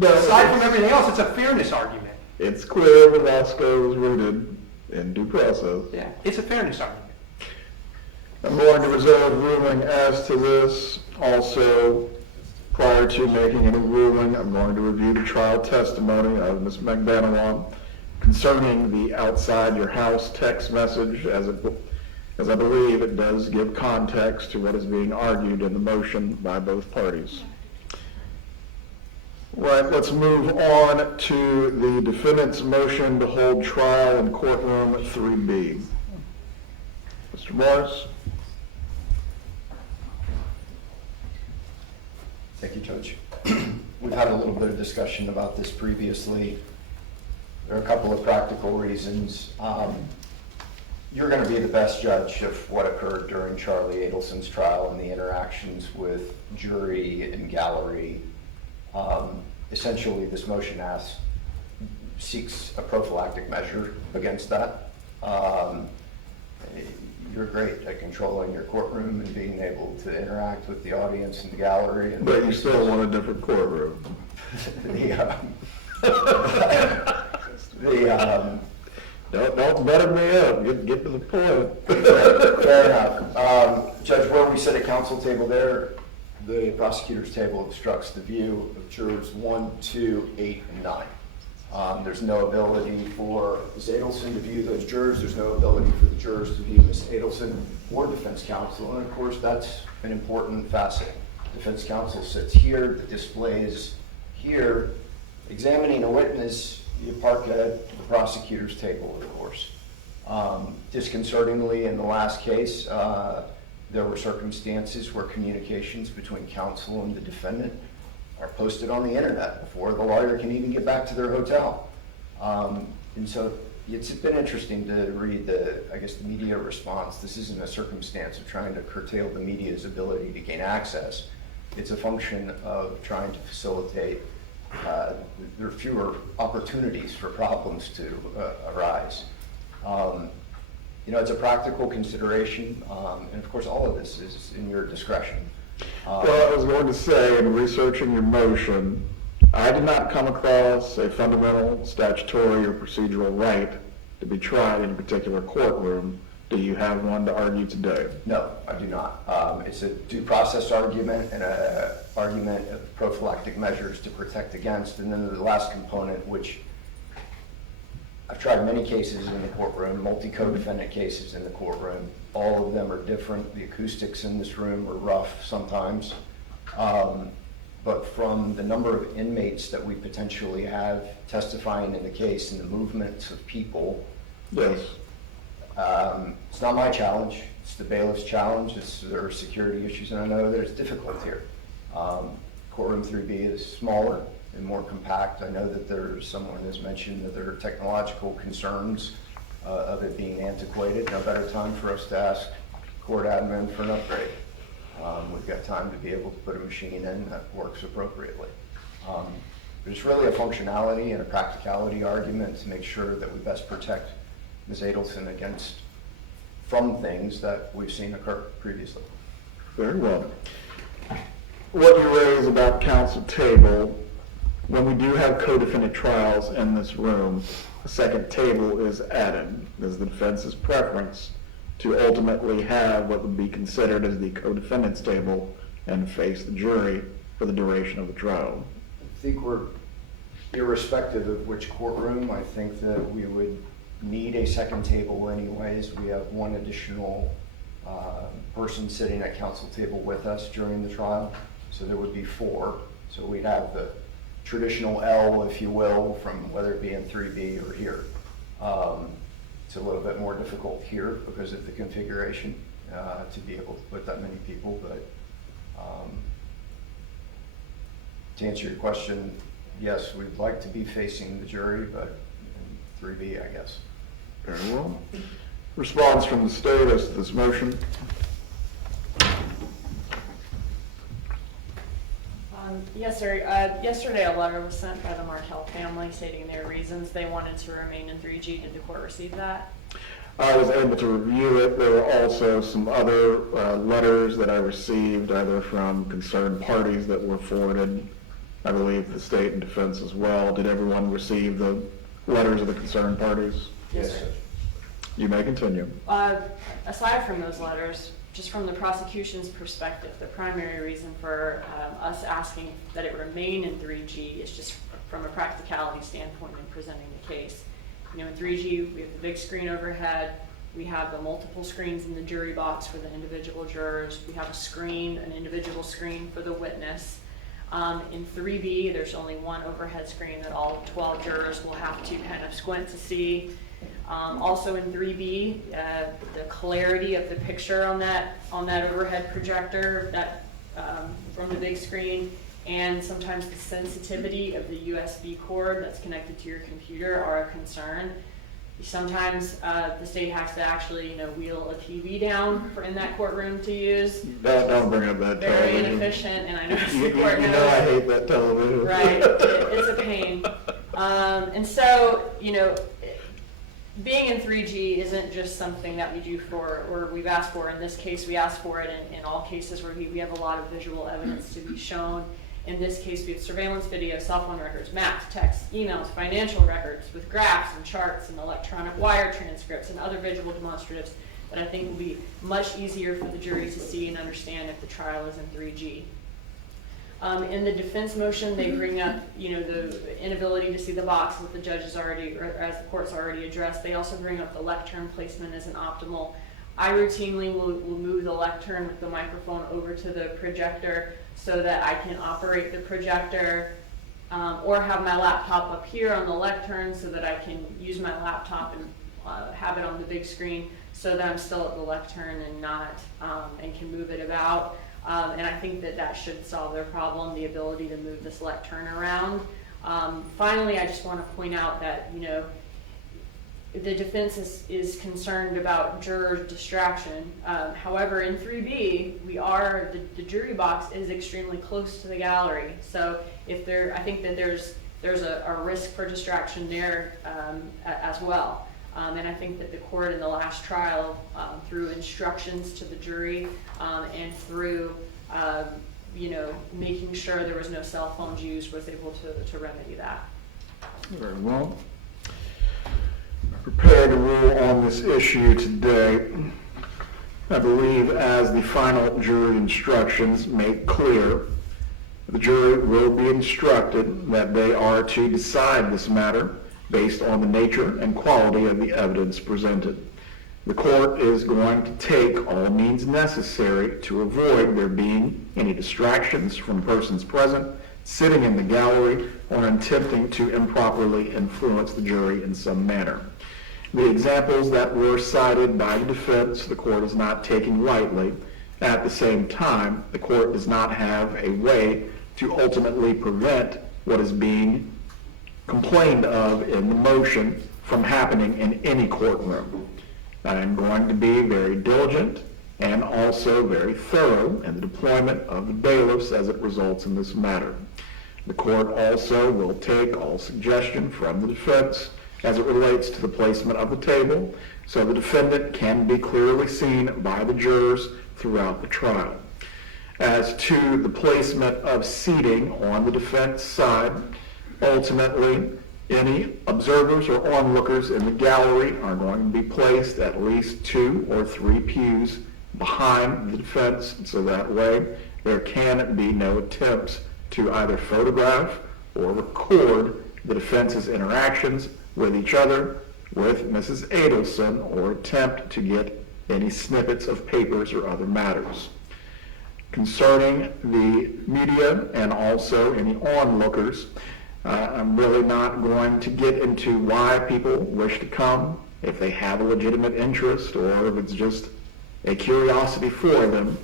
Aside from everything else, it's a fairness argument. It's clear Velasco is rooted in due process. Yeah, it's a fairness argument. I'm going to reserve ruling as to this. Also, prior to making any ruling, I'm going to review the trial testimony of Ms. McDaniel concerning the outside your house text message, as I believe it does give context to what is being argued in the motion by both parties. Right, let's move on to the defendant's motion to hold trial in courtroom 3B. Mr. Morris. Thank you, Judge. We've had a little bit of discussion about this previously. There are a couple of practical reasons. You're going to be the best judge of what occurred during Charlie Adelson's trial and the interactions with jury and gallery. Essentially, this motion seeks a prophylactic measure against that. You're great at controlling your courtroom and being able to interact with the audience and the gallery. But you still want a different courtroom. Don't butter me up. Get to the point. Fair enough. Judge, where we sit at counsel table there, the prosecutor's table obstructs the view of jurors 1, 2, 8, and 9. There's no ability for Ms. Adelson to view those jurors. There's no ability for the jurors to view Ms. Adelson or defense counsel. And of course, that's an important facet. Defense counsel sits here, the display is here. Examining a witness, you park at the prosecutor's table, of course. Disconcertingly, in the last case, there were circumstances where communications between counsel and the defendant are posted on the internet before the lawyer can even get back to their hotel. And so it's been interesting to read the media response. This isn't a circumstance of trying to curtail the media's ability to gain access. It's a function of trying to facilitate there are fewer opportunities for problems to arise. It's a practical consideration, and of course all of this is in your discretion. Well, I was going to say, in researching your motion, I did not come across a fundamental statutory or procedural right to be tried in a particular courtroom. Do you have one to argue today? No, I do not. It's a due process argument and an argument of prophylactic measures to protect against. And then the last component, which I've tried many cases in the courtroom, multi-co-defendant cases in the courtroom. All of them are different. The acoustics in this room are rough sometimes. But from the number of inmates that we potentially have testifying in the case and the movements of people, Yes. it's not my challenge. It's the bailiff's challenge, there are security issues, and I know there's difficulty here. Courtroom 3B is smaller and more compact. I know that someone has mentioned that there are technological concerns of it being antiquated. No better time for us to ask court admin for an upgrade. We've got time to be able to put a machine in that works appropriately. But it's really a functionality and a practicality argument to make sure that we best protect Ms. Adelson from things that we've seen occur previously. Very well. What you raise about counsel table, when we do have co-defendant trials in this room, a second table is added. There's the defense's preference to ultimately have what would be considered as the co-defendant's table and face the jury for the duration of the trial. I think we're, irrespective of which courtroom, I think that we would need a second table anyways. We have one additional person sitting at counsel table with us during the trial, so there would be 4. So we'd have the traditional L, if you will, from whether it be in 3B or here. It's a little bit more difficult here because of the configuration to be able to put that many people, but to answer your question, yes, we'd like to be facing the jury, but in 3B, I guess. Very well. Response from the state as to this motion. Yes, sir. Yesterday, a letter was sent by the Markel family stating their reasons they wanted to remain in 3G. Did the court receive that? I was able to review it. There were also some other letters that I received, either from concerned parties that were forwarded, I believe the state and defense as well. Did everyone receive the letters of the concerned parties? Yes, sir. You may continue. Aside from those letters, just from the prosecution's perspective, the primary reason for us asking that it remain in 3G is just from a practicality standpoint in presenting the case. You know, in 3G, we have the big screen overhead. We have the multiple screens in the jury box for the individual jurors. We have a screen, an individual screen for the witness. In 3B, there's only one overhead screen that all 12 jurors will have to kind of squint to see. Also in 3B, the clarity of the picture on that overhead projector from the big screen, and sometimes the sensitivity of the USB cord that's connected to your computer are a concern. Sometimes the state has to actually, wheel a TV down in that courtroom to use. Don't bring up that Very television. inefficient, and I know the You court knows. know I hate that television. Right, it's a pain. And so, being in 3G isn't just something that we do for, or we've asked for. In this case, we asked for it in all cases where we have a lot of visual evidence to be shown. In this case, we have surveillance video, cell phone records, maps, texts, emails, financial records with graphs and charts and electronic wire transcripts and other visual demonstratives that I think will be much easier for the jury to see and understand if the trial is in 3G. In the defense motion, they bring up, the inability to see the box that the judge has already, or as the court's already addressed. They also bring up the lectern placement as an optimal. I routinely will move the lectern with the microphone over to the projector so that I can operate the projector, or have my laptop up here on the lectern so that I can use my laptop and have it on the big screen so that I'm still at the lectern and not, and can move it about. And I think that should solve their problem, the ability to move this lectern around. Finally, I just want to point out that, the defense is concerned about juror distraction. However, in 3B, the jury box is extremely close to the gallery. So I think that there's a risk for distraction there as well. And I think that the court in the last trial, through instructions to the jury and through, making sure there was no cell phones used, was able to remedy that. Very well. Prepared to rule on this issue today. I believe as the final jury instructions make clear, the jury will be instructed that they are to decide this matter based on the nature and quality of the evidence presented. The court is going to take all means necessary to avoid there being any distractions from persons present, sitting in the gallery, or attempting to improperly influence the jury in some manner. The examples that were cited by the defense, the court is not taking lightly. At the same time, the court does not have a way to ultimately prevent what is being complained of in the motion from happening in any courtroom. I am going to be very diligent and also very thorough in the deployment of the bailiffs as it results in this matter. The court also will take all suggestion from the defense as it relates to the placement of the table, so the defendant can be clearly seen by the jurors throughout the trial. As to the placement of seating on the defense side, ultimately, any observers or onlookers in the gallery are going to be placed at least 2 or 3 pews behind the defense, so that way there can be no attempts to either photograph or record the defense's interactions with each other, with Mrs. Adelson, or attempt to get any snippets of papers or other matters. Concerning the media and also any onlookers, I'm really not going to get into why people wish to come, if they have a legitimate interest or if it's just a curiosity for them.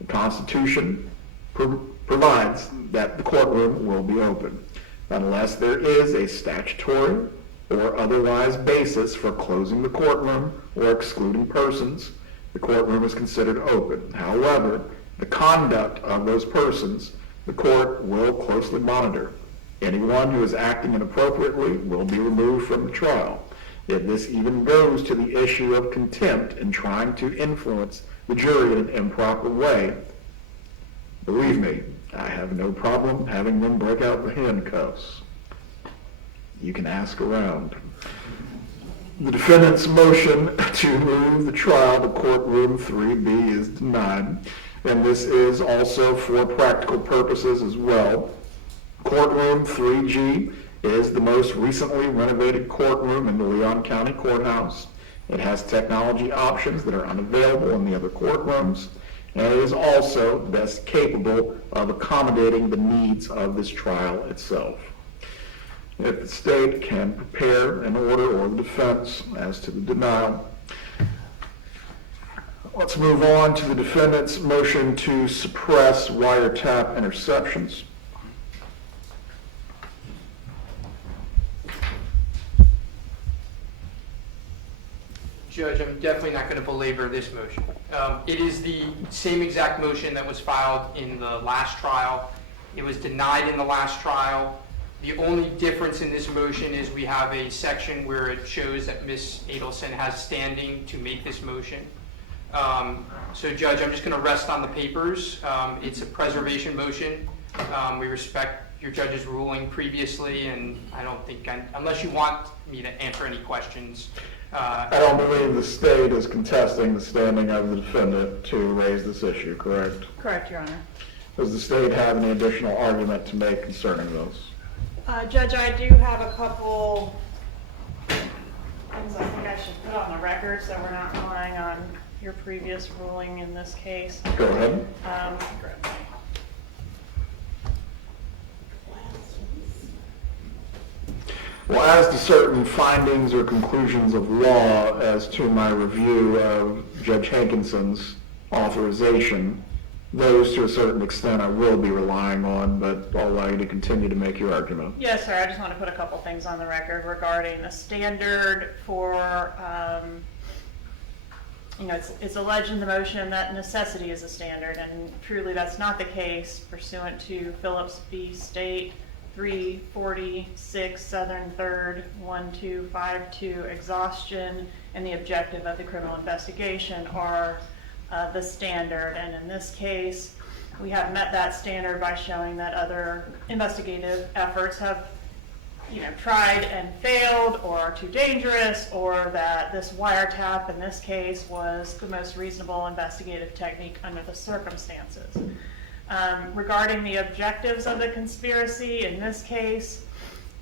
The Constitution provides that the courtroom will be open. Unless there is a statutory or otherwise basis for closing the courtroom or excluding persons, the courtroom is considered open. However, the conduct of those persons, the court will closely monitor. Anyone who is acting inappropriately will be removed from the trial. If this even goes to the issue of contempt and trying to influence the jury in an improper way, believe me, I have no problem having them break out the handcuffs. You can ask around. The defendant's motion to move the trial to courtroom 3B is denied, and this is also for practical purposes as well. Courtroom 3G is the most recently renovated courtroom in the Leon County Courthouse. It has technology options that are unavailable in the other courtrooms, and it is also best capable of accommodating the needs of this trial itself. If the state can prepare an order or the defense as to the denial. Let's move on to the defendant's motion to suppress wiretap interceptions. Judge, I'm definitely not going to belabor this motion. It is the same exact motion that was filed in the last trial. It was denied in the last trial. The only difference in this motion is we have a section where it shows that Ms. Adelson has standing to make this motion. So Judge, I'm just going to rest on the papers. It's a preservation motion. We respect your judge's ruling previously, and I don't think, unless you want me to answer any questions. I don't believe the state is contesting the standing of the defendant to raise this issue, correct? Correct, Your Honor. Does the state have any additional argument to make concerning those? Judge, I do have a couple things I think I should put on the record so we're not relying on your previous ruling in this case. Go ahead. Well, as to certain findings or conclusions of law as to my review of Judge Hankinson's authorization, those to a certain extent I will be relying on, but I'll allow you to continue to make your argument. Yes, sir. I just want to put a couple things on the record regarding the standard for, it's alleged in the motion that necessity is a standard, and truly that's not the case pursuant to Phillips v. State 346 Southern 3rd 1252. Exhaustion and the objective of the criminal investigation are the standard, and in this case we have met that standard by showing that other investigative efforts have tried and failed or are too dangerous, or that this wiretap in this case was the most reasonable investigative technique under the circumstances. Regarding the objectives of the conspiracy in this case,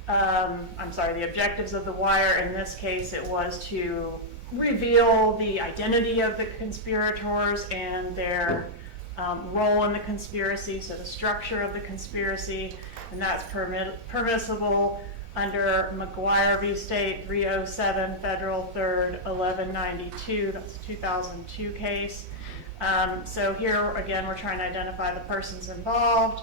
the objectives of the wire in this case, it was to reveal the identity of the conspirators and their role in the conspiracy, so the structure of the conspiracy, and that's permissible under McGuire v. State 307 Federal 3rd 1192. That's a 2002 case. So here, again, we're trying to identify the persons involved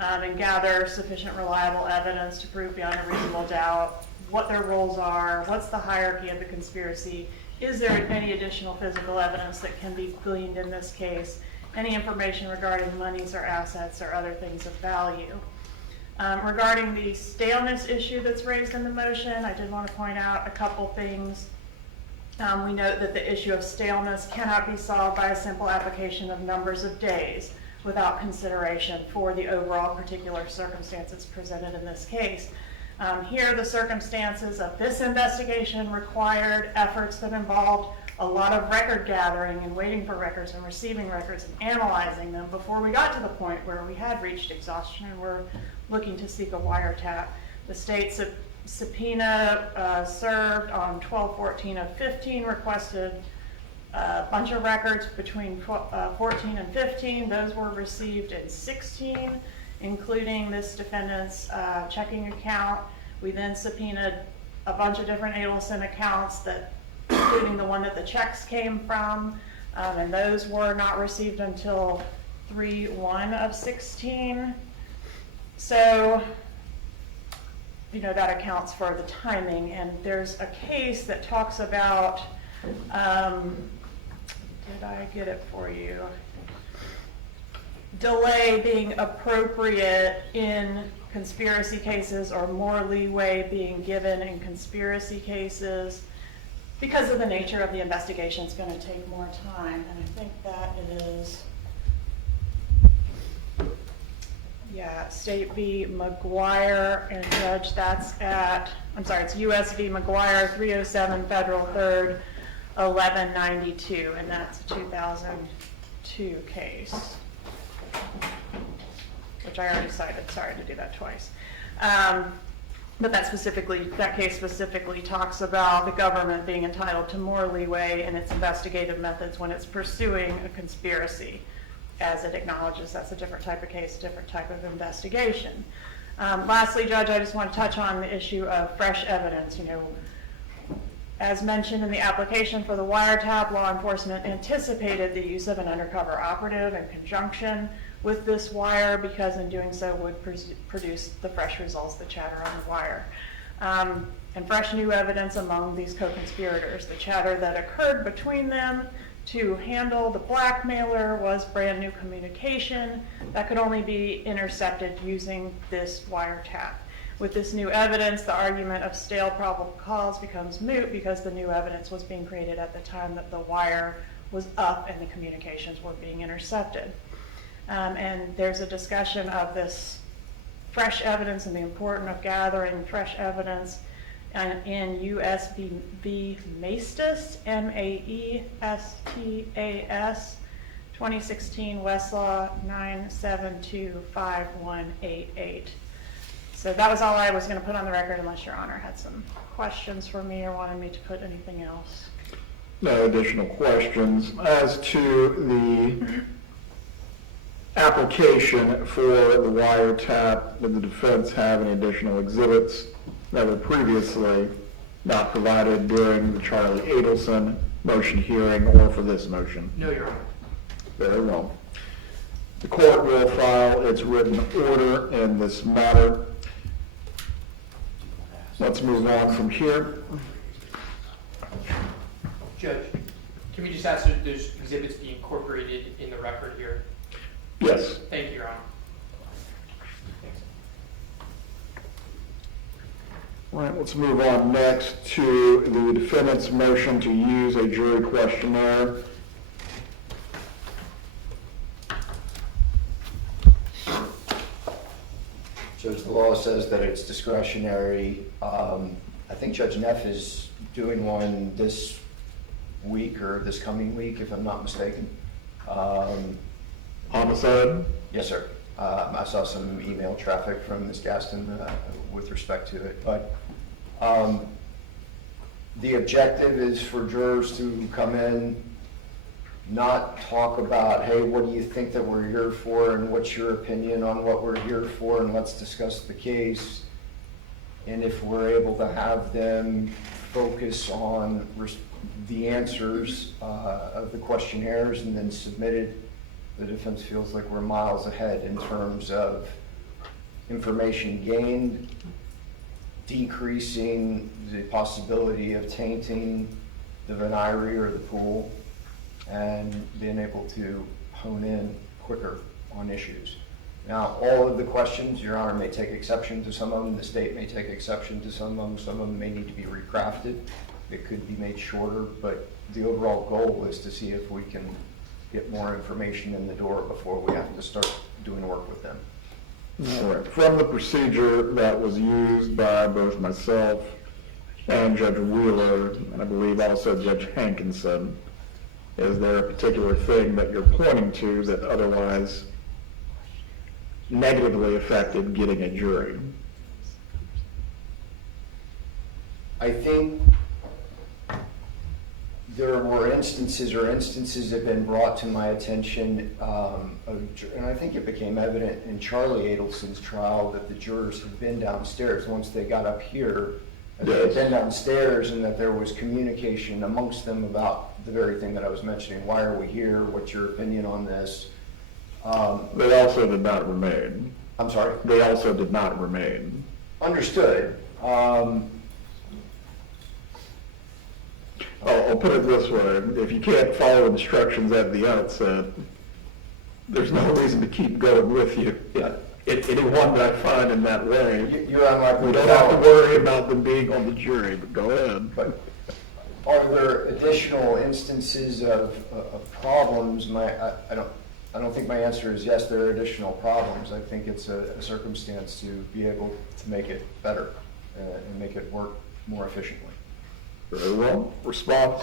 and gather sufficient reliable evidence to prove beyond a reasonable doubt what their roles are, what's the hierarchy of the conspiracy, is there any additional physical evidence that can be gleaned in this case, any information regarding monies or assets or other things of value. Regarding the staleness issue that's raised in the motion, I did want to point out a couple things. We note that the issue of staleness cannot be solved by a simple application of numbers of days without consideration for the overall particular circumstances presented in this case. Here, the circumstances of this investigation required efforts that involved a lot of record gathering and waiting for records and receiving records and analyzing them before we got to the point where we had reached exhaustion and were looking to seek a wiretap. The state subpoena served on 12/14/15 requested a bunch of records between 14 and 15. Those were received in 16, including this defendant's checking account. We then subpoenaed a bunch of different Adelson accounts, including the one that the checks came from, and those were not received until 3/1/16. So, that accounts for the timing. And there's a case that talks about, did I get it for you? Delay being appropriate in conspiracy cases, or more leeway being given in conspiracy cases because of the nature of the investigation. It's going to take more time, and I think that is, State v. McGuire, and Judge, it's U.S. v. McGuire 307 Federal 3rd 1192, and that's a 2002 case, which I already cited. Sorry to do that twice. But that case specifically talks about the government being entitled to more leeway in its investigative methods when it's pursuing a conspiracy, as it acknowledges that's a different type of case, a different type of investigation. Lastly, Judge, I just want to touch on the issue of fresh evidence. As mentioned in the application for the wiretap, law enforcement anticipated the use of an undercover operative in conjunction with this wire, because in doing so would produce the fresh results, the chatter on the wire. And fresh new evidence among these co-conspirators. The chatter that occurred between them to handle the blackmailer was brand new communication that could only be intercepted using this wiretap. With this new evidence, the argument of stale probable cause becomes moot, because the new evidence was being created at the time that the wire was up and the communications were being intercepted. And there's a discussion of this fresh evidence and the importance of gathering fresh evidence in U.S. v. Maestas, M-A-E-S-T-A-S, 2016 Westlaw 9725188. So that was all I was going to put on the record, unless Your Honor had some questions for me or wanted me to put anything else. No additional questions. As to the application for the wiretap, did the defense have any additional exhibits that were previously not provided during the Charlie Adelson motion hearing or for this motion? No, Your Honor. Very well. The court will file its written order in this matter. Let's move on from here. Judge, can we just ask that those exhibits be incorporated in the record here? Yes. Thank you, Your Honor. All right, let's move on next to the defendant's motion to use a jury questionnaire. Judge, the law says that it's discretionary. I think Judge Neff is doing one this week or this coming week, if I'm not mistaken. Homicide? Yes, sir. I saw some email traffic from Ms. Gaston with respect to it. But the objective is for jurors to come in, not talk about, hey, what do you think that we're here for, and what's your opinion on what we're here for, and let's discuss the case. And if we're able to have them focus on the answers of the questionnaires and then submitted, the defense feels like we're miles ahead in terms of information gained, decreasing the possibility of tainting the venire or the pool, and being able to hone in quicker on issues. Now, all of the questions, Your Honor may take exception to some of them, the state may take exception to some of them may need to be recrafted. It could be made shorter, but the overall goal is to see if we can get more information in the door before we have to start doing work with them. All right. From the procedure that was used by both myself and Judge Wheeler, and I believe also Judge Hankinson, is there a particular thing that you're pointing to that otherwise negatively affected getting a jury? I think there were instances have been brought to my attention, and I think it became evident in Charlie Adelson's trial that the jurors had been downstairs once they got up here. They had been downstairs, and that there was communication amongst them about the very thing that I was mentioning. Why are we here? What's your opinion on this? They also did not remain. I'm sorry? They also did not remain. Understood. I'll put it this way. If you can't follow instructions at the outset, there's no reason to keep going with you. Anyone that I find in that way, You're unlikely we to don't have to follow. worry about them being on the jury, but go ahead. But are there additional instances of problems? I don't think my answer is yes, there are additional problems. I think it's a circumstance to be able to make it better and make it work more efficiently. Very well. Response?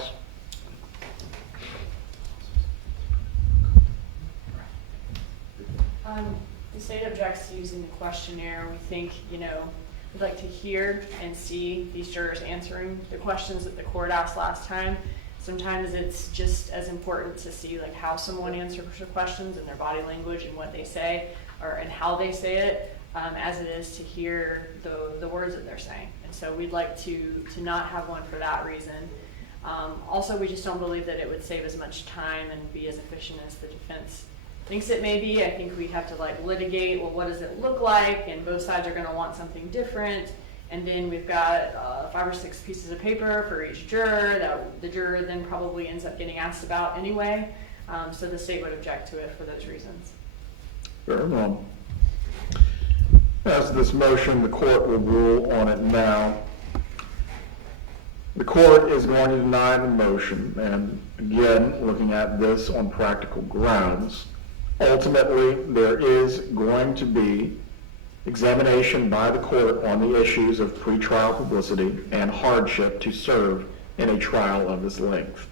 The state objects to using the questionnaire. We think, we'd like to hear and see these jurors answering the questions that the court asked last time. Sometimes it's just as important to see how someone answers the questions and their body language and what they say and how they say it, as it is to hear the words that they're saying. And so we'd like to not have one for that reason. Also, we just don't believe that it would save as much time and be as efficient as the defense thinks it may be. I think we have to litigate, well, what does it look like? And both sides are going to want something different. And then we've got 5 or 6 pieces of paper for each juror that the juror then probably ends up getting asked about anyway. So the state would object to it for those reasons. Very well. As to this motion, the court will rule on it now. The court is going to deny the motion, and again, looking at this on practical grounds, ultimately, there is going to be examination by the court on the issues of pretrial publicity and hardship to serve in a trial of this length.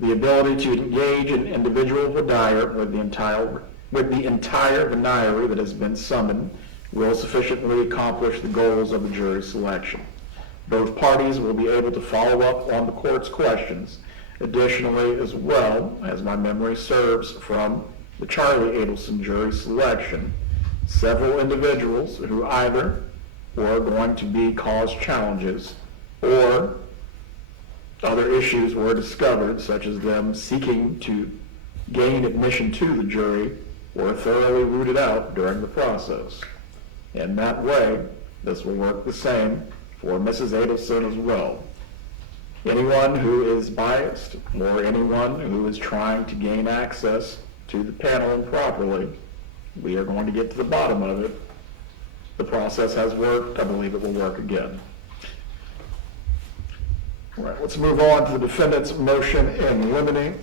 The ability to engage an individual venire with the entire venire that has been summoned will sufficiently accomplish the goals of the jury selection. Both parties will be able to follow up on the court's questions. Additionally, as well, as my memory serves from the Charlie Adelson jury selection, several individuals who either were going to be cause challenges or other issues were discovered, such as them seeking to gain admission to the jury, were thoroughly rooted out during the process. In that way, this will work the same for Mrs. Adelson as well. Anyone who is biased or anyone who is trying to gain access to the panel improperly, we are going to get to the bottom of it. The process has worked. I believe it will work again. All right, let's move on to the defendant's motion in limine.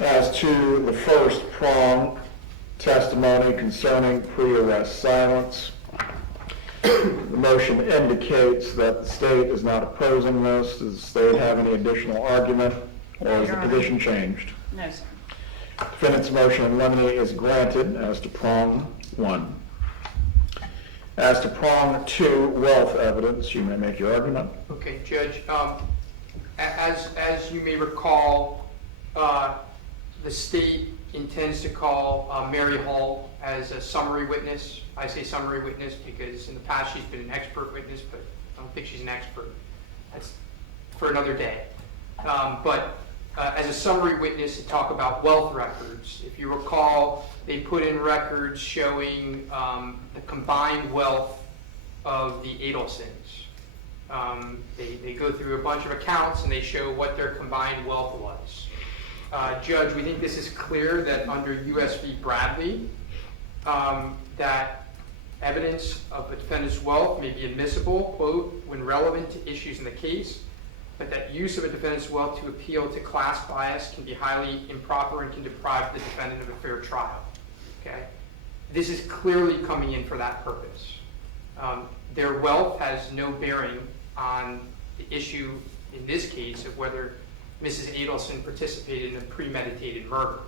As to the first prong, testimony concerning pre-arrest silence, the motion indicates that the state is not opposing this. Does the state have any additional argument, or is the position changed? No, sir. Defendant's motion in limine is granted as to prong 1. As to prong 2, wealth evidence, you may make your argument. Okay, Judge, as you may recall, the state intends to call Mary Hall as a summary witness. I say summary witness because in the past she's been an expert witness, but I don't think she's an expert. That's for another day. But as a summary witness to talk about wealth records. If you recall, they put in records showing the combined wealth of the Adelsons. They go through a bunch of accounts and they show what their combined wealth was. Judge, we think this is clear that under U.S. v. Bradley, that evidence of a defendant's wealth may be admissible, quote, when relevant to issues in the case, but that use of a defendant's wealth to appeal to class bias can be highly improper and can deprive the defendant of a fair trial. Okay? This is clearly coming in for that purpose. Their wealth has no bearing on the issue in this case of whether Mrs. Adelson participated in a premeditated murder.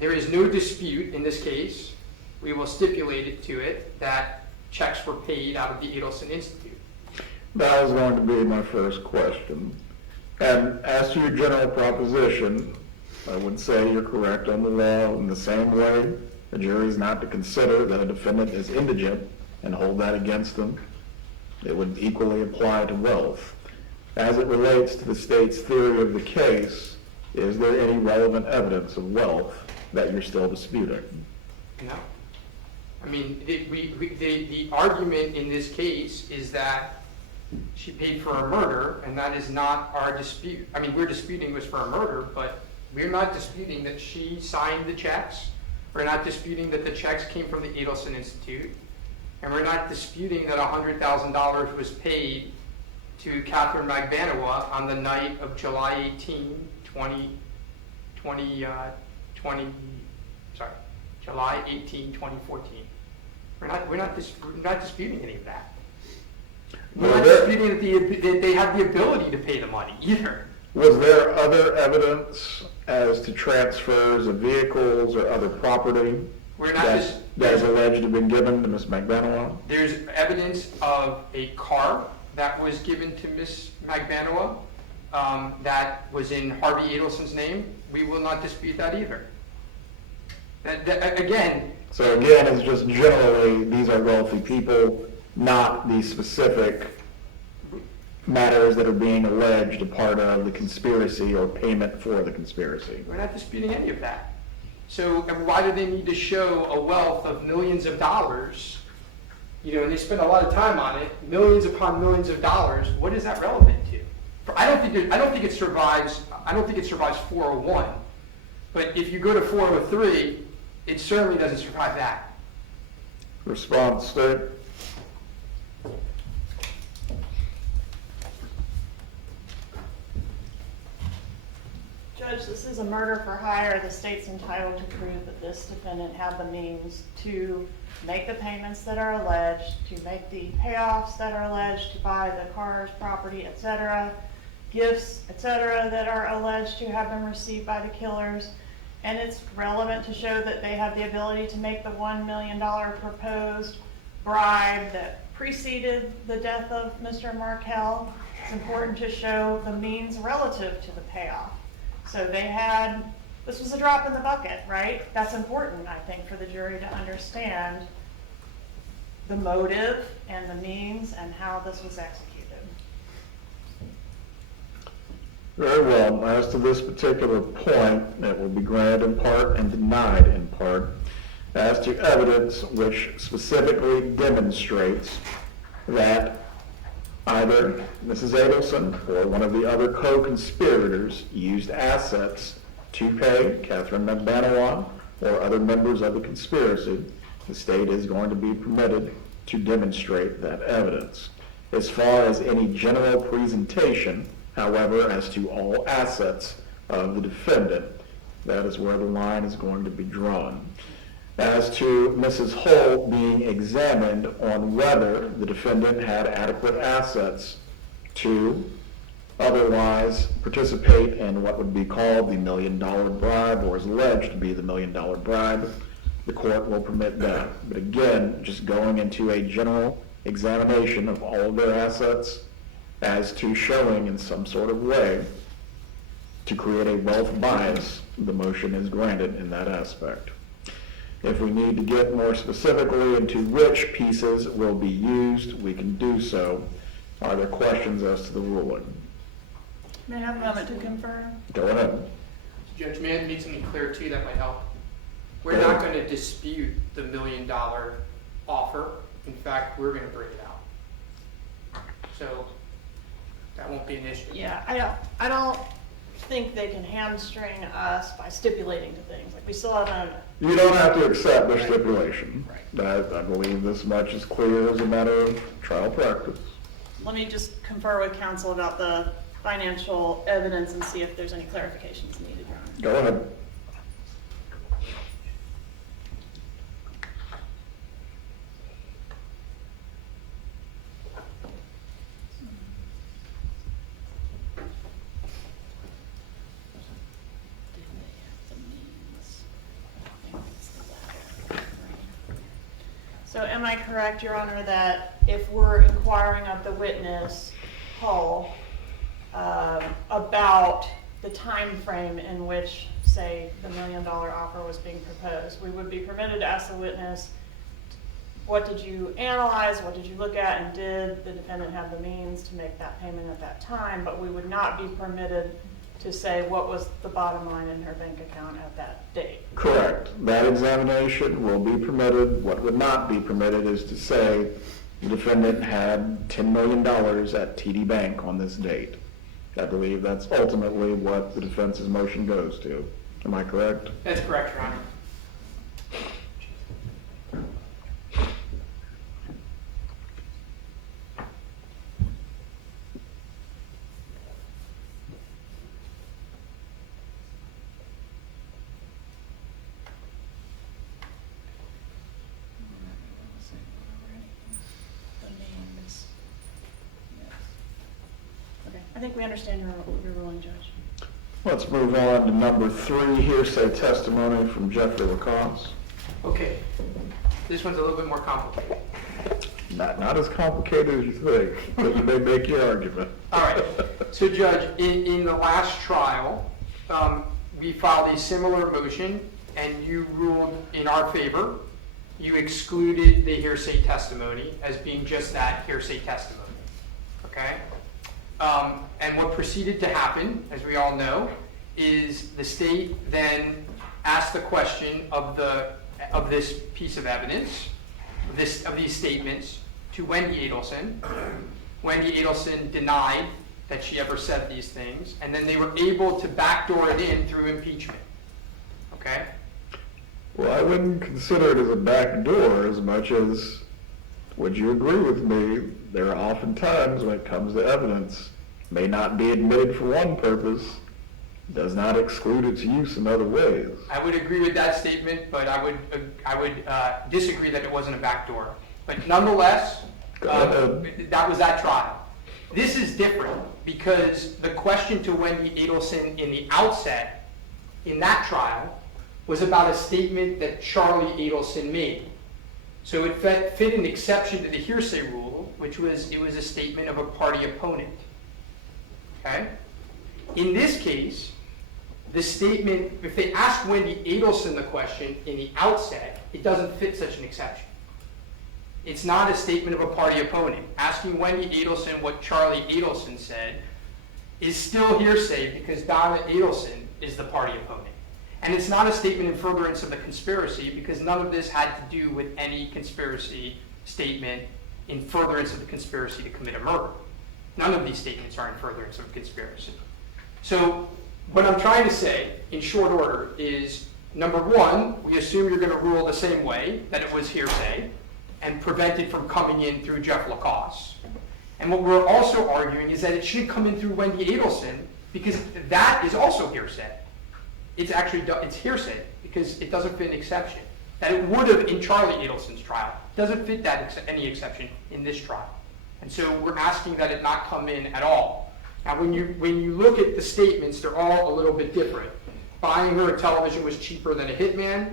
There is no dispute in this case, we will stipulate it to it, that checks were paid out of the Adelson Institute. That was going to be my first question. And as to your general proposition, I would say you're correct on the law in the same way. The jury is not to consider that a defendant is indigent and hold that against them. It would equally apply to wealth. As it relates to the state's theory of the case, is there any relevant evidence of wealth that you're still disputing? No. I mean, the argument in this case is that she paid for a murder, and that is not our dispute. I mean, we're disputing was for a murder, but we're not disputing that she signed the checks. We're not disputing that the checks came from the Adelson Institute. And we're not disputing that $100,000 was paid to Catherine Magbanawa on the night of July 18, 2014. We're not disputing any of that. We're not disputing that they have the ability to pay the money either. Was there other evidence as to transfers of vehicles or other property that is alleged to have been given to Ms. Magbanawa? There's evidence of a car that was given to Ms. Magbanawa that was in Harvey Adelson's name. We will not dispute that either. So again, it's just generally, these are wealthy people, not the specific matters that are being alleged a part of the conspiracy or payment for the conspiracy. We're not disputing any of that. So, and why do they need to show a wealth of millions of dollars? You know, and they spend a lot of time on it, millions upon millions of dollars. What is that relevant to? I don't think it survives 401. But if you go to 403, it certainly doesn't survive that. Response, State. Judge, this is a murder for hire. The state's entitled to prove that this defendant had the means to make the payments that are alleged, to make the payoffs that are alleged, to buy the cars, property, etc., gifts, etc., that are alleged to have been received by the killers. And it's relevant to show that they have the ability to make the $1 million proposed bribe that preceded the death of Mr. Markel. It's important to show the means relative to the payoff. So this was a drop in the bucket, right? That's important, I think, for the jury to understand the motive and the means and how this was executed. Very well. As to this particular point, it will be granted in part and denied in part. As to evidence which specifically demonstrates that either Mrs. Adelson or one of the other co-conspirators used assets to pay Catherine Magbanawa or other members of the conspiracy, the state is going to be permitted to demonstrate that evidence. As far as any general presentation, however, as to all assets of the defendant, that is where the line is going to be drawn. As to Mrs. Holt being examined on whether the defendant had adequate assets to otherwise participate in what would be called the $1 million bribe, or is alleged to be the $1 million bribe, the court will permit that. But again, just going into a general examination of all of their assets as to showing in some sort of way to create a wealth bias, the motion is granted in that aspect. If we need to get more specifically into which pieces will be used, we can do so. Are there questions as to the ruling? May I have a moment to confirm? Go ahead. Judge, may I need something clear too that might help? We're not going to dispute the $1 million offer. In fact, we're going to bring it out. So that won't be an issue. Yeah, I don't think they can hamstring us by stipulating to things. Like, we still haven't. You don't have to accept the stipulation. Right. I believe this much is clear as a matter of trial practice. Let me just confer with counsel about the financial evidence and see if there's any clarifications needed, Your Honor. Go ahead. So am I correct, Your Honor, that if we're inquiring of the witness, Hull, about the time frame in which, say, the $1 million offer was being proposed, we would be permitted to ask the witness, what did you analyze, what did you look at, and did the defendant have the means to make that payment at that time? But we would not be permitted to say what was the bottom line in her bank account at that date. Correct. That examination will be permitted. What would not be permitted is to say the defendant had $10 million at TD Bank on this date. I believe that's ultimately what the defense's motion goes to. Am I correct? That's correct, Your Honor. Okay, I think we understand your ruling, Judge. Let's move on to number 3, hearsay testimony from Jeffrey Lacoste. Okay, this one's a little bit more complicated. Not as complicated as you think, but you may make your argument. All right, so Judge, in the last trial, we filed a similar motion and you ruled in our favor. You excluded the hearsay testimony as being just that, hearsay testimony, okay? And what proceeded to happen, as we all know, is the state then asked the question of this piece of evidence, of these statements, to Wendy Adelson. Wendy Adelson denied that she ever said these things, and then they were able to backdoor it in through impeachment. Okay? Well, I wouldn't consider it as a backdoor as much as, would you agree with me, there are often times when it comes to evidence, may not be admitted for one purpose, does not exclude its use in other ways. I would agree with that statement, but I would disagree that it wasn't a backdoor. But nonetheless, that was that trial. This is different because the question to Wendy Adelson in the outset in that trial was about a statement that Charlie Adelson made. So it fit an exception to the hearsay rule, which was it was a statement of a party opponent. Okay? In this case, the statement, if they ask Wendy Adelson the question in the outset, it doesn't fit such an exception. It's not a statement of a party opponent. Asking Wendy Adelson what Charlie Adelson said is still hearsay because Donna Adelson is the party opponent. And it's not a statement in furtherance of the conspiracy because none of this had to do with any conspiracy statement in furtherance of the conspiracy to commit a murder. None of these statements are in furtherance of a conspiracy. So what I'm trying to say in short order is, number one, we assume you're going to rule the same way, that it was hearsay, and prevent it from coming in through Jeff Lacoste. And what we're also arguing is that it should come in through Wendy Adelson because that is also hearsay. It's hearsay because it doesn't fit an exception. That it would have in Charlie Adelson's trial. Doesn't fit any exception in this trial. And so we're asking that it not come in at all. Now when you look at the statements, they're all a little bit different. Buying her a television was cheaper than a hitman,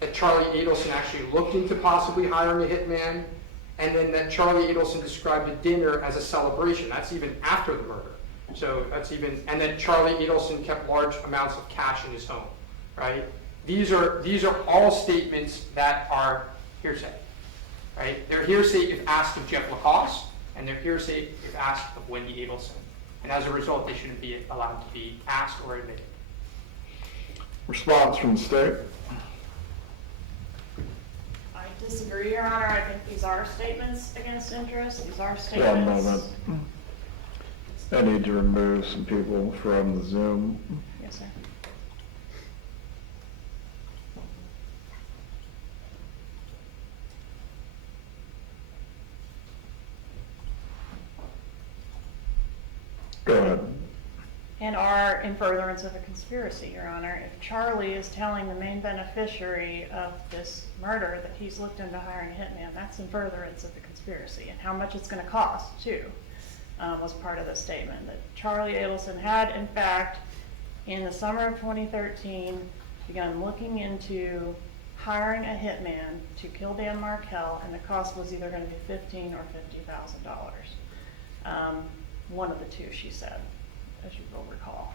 that Charlie Adelson actually looked into possibly hiring a hitman, and then that Charlie Adelson described a dinner as a celebration. That's even after the murder. So that's even, and then Charlie Adelson kept large amounts of cash in his home, right? These are all statements that are hearsay, right? They're hearsay if asked of Jeff Lacoste, and they're hearsay if asked of Wendy Adelson. And as a result, they shouldn't be allowed to be asked or admitted. Response from the state? I disagree, Your Honor. I think these are statements against interest. These are One statements. moment. I need to remove some people from the Zoom. Yes, sir. Go ahead. And are in furtherance of a conspiracy, Your Honor. If Charlie is telling the main beneficiary of this murder that he's looked into hiring a hitman, that's in furtherance of the conspiracy. And how much it's going to cost, too, was part of the statement. That Charlie Adelson had, in fact, in the summer of 2013, begun looking into hiring a hitman to kill Dan Markel, and the cost was either going to be $15,000 or $50,000. One of the two, she said, as you will recall.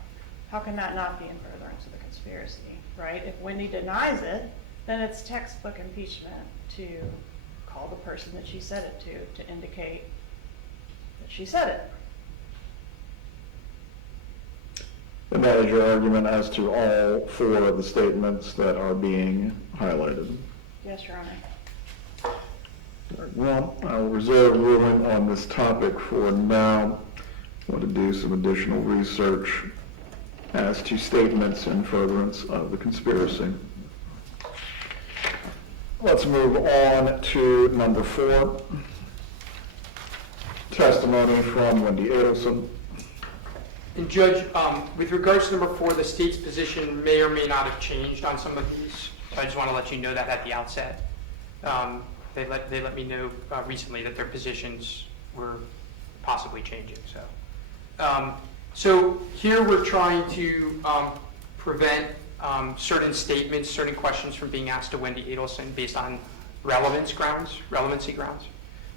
How can that not be in furtherance of the conspiracy, right? If Wendy denies it, then it's textbook impeachment to call the person that she said it to indicate that she said it. And that is your argument as to all four of the statements that are being highlighted? Yes, Your Honor. Well, I will reserve ruling on this topic for now. I want to do some additional research as to statements in furtherance of the conspiracy. Let's move on to number 4. Testimony from Wendy Adelson. And Judge, with regards to number 4, the state's position may or may not have changed on some of these. So I just want to let you know that at the outset. They let me know recently that their positions were possibly changing. So here we're trying to prevent certain statements, certain questions from being asked to Wendy Adelson based on relevancy grounds.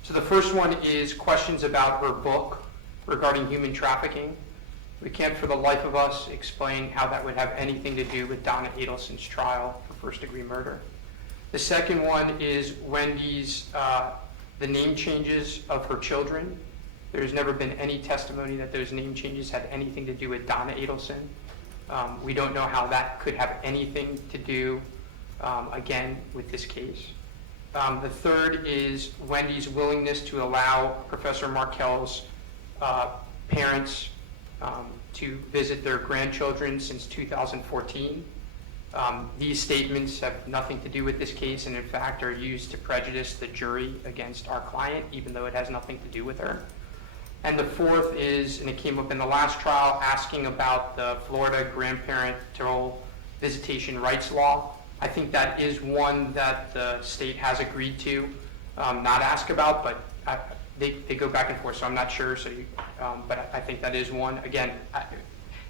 So the first one is questions about her book regarding human trafficking. We can't for the life of us explain how that would have anything to do with Donna Adelson's trial for first-degree murder. The second one is Wendy's, the name changes of her children. There's never been any testimony that those name changes had anything to do with Donna Adelson. We don't know how that could have anything to do, again, with this case. The third is Wendy's willingness to allow Professor Markel's parents to visit their grandchildren since 2014. These statements have nothing to do with this case and in fact are used to prejudice the jury against our client, even though it has nothing to do with her. And the fourth is, and it came up in the last trial, asking about the Florida grandparental visitation rights law. I think that is one that the state has agreed to not ask about, but they go back and forth, so I'm not sure. But I think that is one. Again,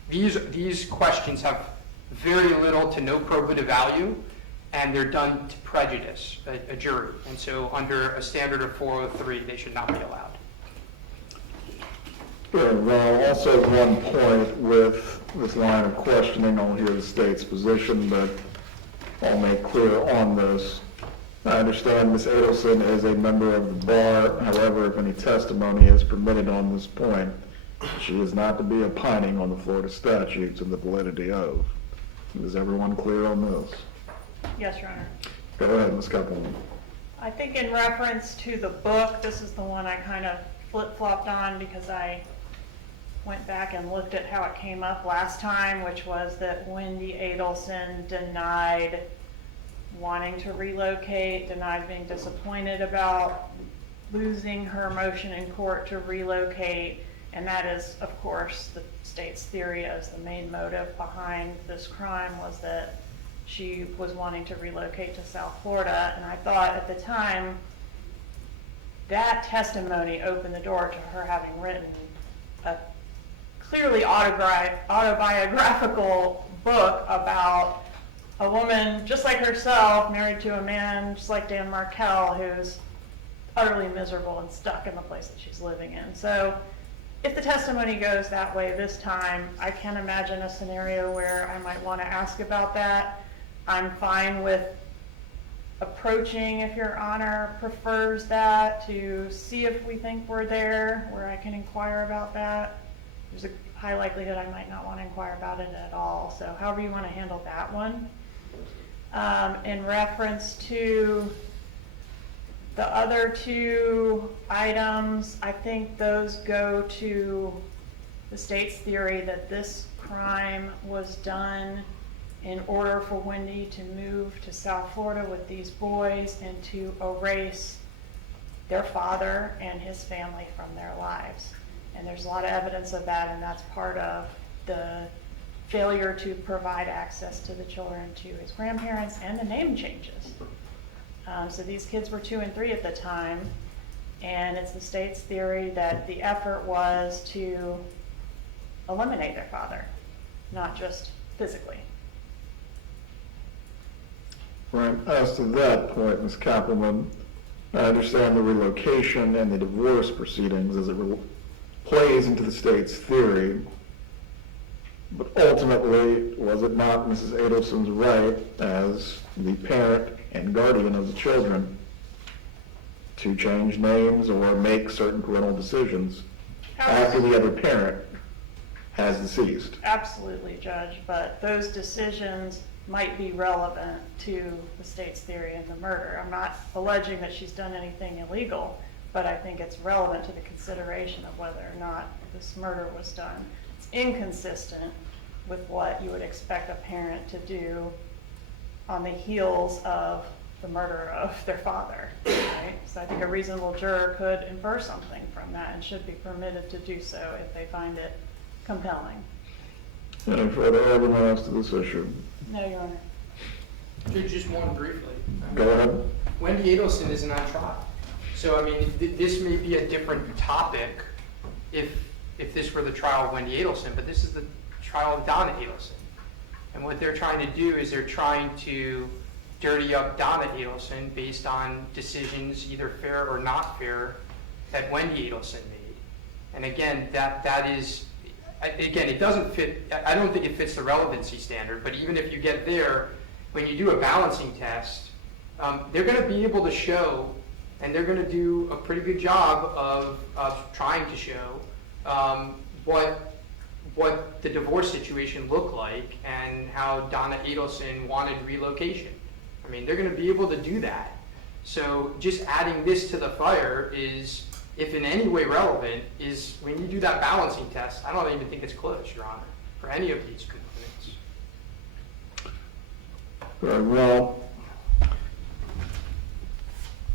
these questions have very little to no probative value, and they're done to prejudice a jury. And so under a standard of 403, they should not be allowed. Good. Well, also one point with this line of questioning, I'll hear the state's position, but I'll make clear on this. I understand Ms. Adelson is a member of the bar. However, if any testimony is permitted on this point, she is not to be opining on the Florida statutes and the validity of. Is everyone clear on this? Yes, Your Honor. Go ahead, Ms. Copeland. I think in reference to the book, this is the one I kind of flip-flopped on because I went back and looked at how it came up last time, which was that Wendy Adelson denied wanting to relocate, denied being disappointed about losing her motion in court to relocate, and that is, of course, the state's theory as the main motive behind this crime was that she was wanting to relocate to South Florida, and I thought at the time that testimony opened the door to her having written a clearly autobiographical book about a woman just like herself, married to a man just like Dan Markel, who's utterly miserable and stuck in the place that she's living in. So if the testimony goes that way this time, I can imagine a scenario where I might want to ask about that. I'm fine with approaching, if Your Honor prefers that, to see if we think we're there, where I can inquire about that. There's a high likelihood I might not want to inquire about it at all, so however you want to handle that one. In reference to the other two items, I think those go to the state's theory that this crime was done in order for Wendy to move to South Florida with these boys and to erase their father and his family from their lives. And there's a lot of evidence of that, and that's part of the failure to provide access to the children to his grandparents and the name changes. So these kids were 2 and 3 at the time, and it's the state's theory that the effort was to eliminate their father, not just physically. Right. As to that point, Ms. Kappelman, I understand the relocation and the divorce proceedings as it plays into the state's theory, but ultimately, was it not Mrs. Adelson's right as the parent and guardian of the children to change names or make certain parental decisions after the other parent has deceased? Absolutely, Judge, but those decisions might be relevant to the state's theory in the murder. I'm not alleging that she's done anything illegal, but I think it's relevant to the consideration of whether or not this murder was done. It's inconsistent with what you would expect a parent to do on the heels of the murder of their father, right? So I think a reasonable juror could infer something from that and should be permitted to do so if they find it compelling. Any further argument as to this issue? No, Your Honor. Just one briefly. Go ahead. Wendy Adelson isn't on trial. So, I mean, this may be a different topic if this were the trial of Wendy Adelson, but this is the trial of Donna Adelson. And what they're trying to do is they're trying to dirty up Donna Adelson based on decisions, either fair or not fair, that Wendy Adelson made. And again, that is, again, it doesn't fit, I don't think it fits the relevancy standard, but even if you get there, when you do a balancing test, they're going to be able to show, and they're going to do a pretty good job of trying to show what the divorce situation looked like and how Donna Adelson wanted relocation. I mean, they're going to be able to do that. So just adding this to the fire is, if in any way relevant, is when you do that balancing test, I don't even think it's close, Your Honor, for any of these components. Very well.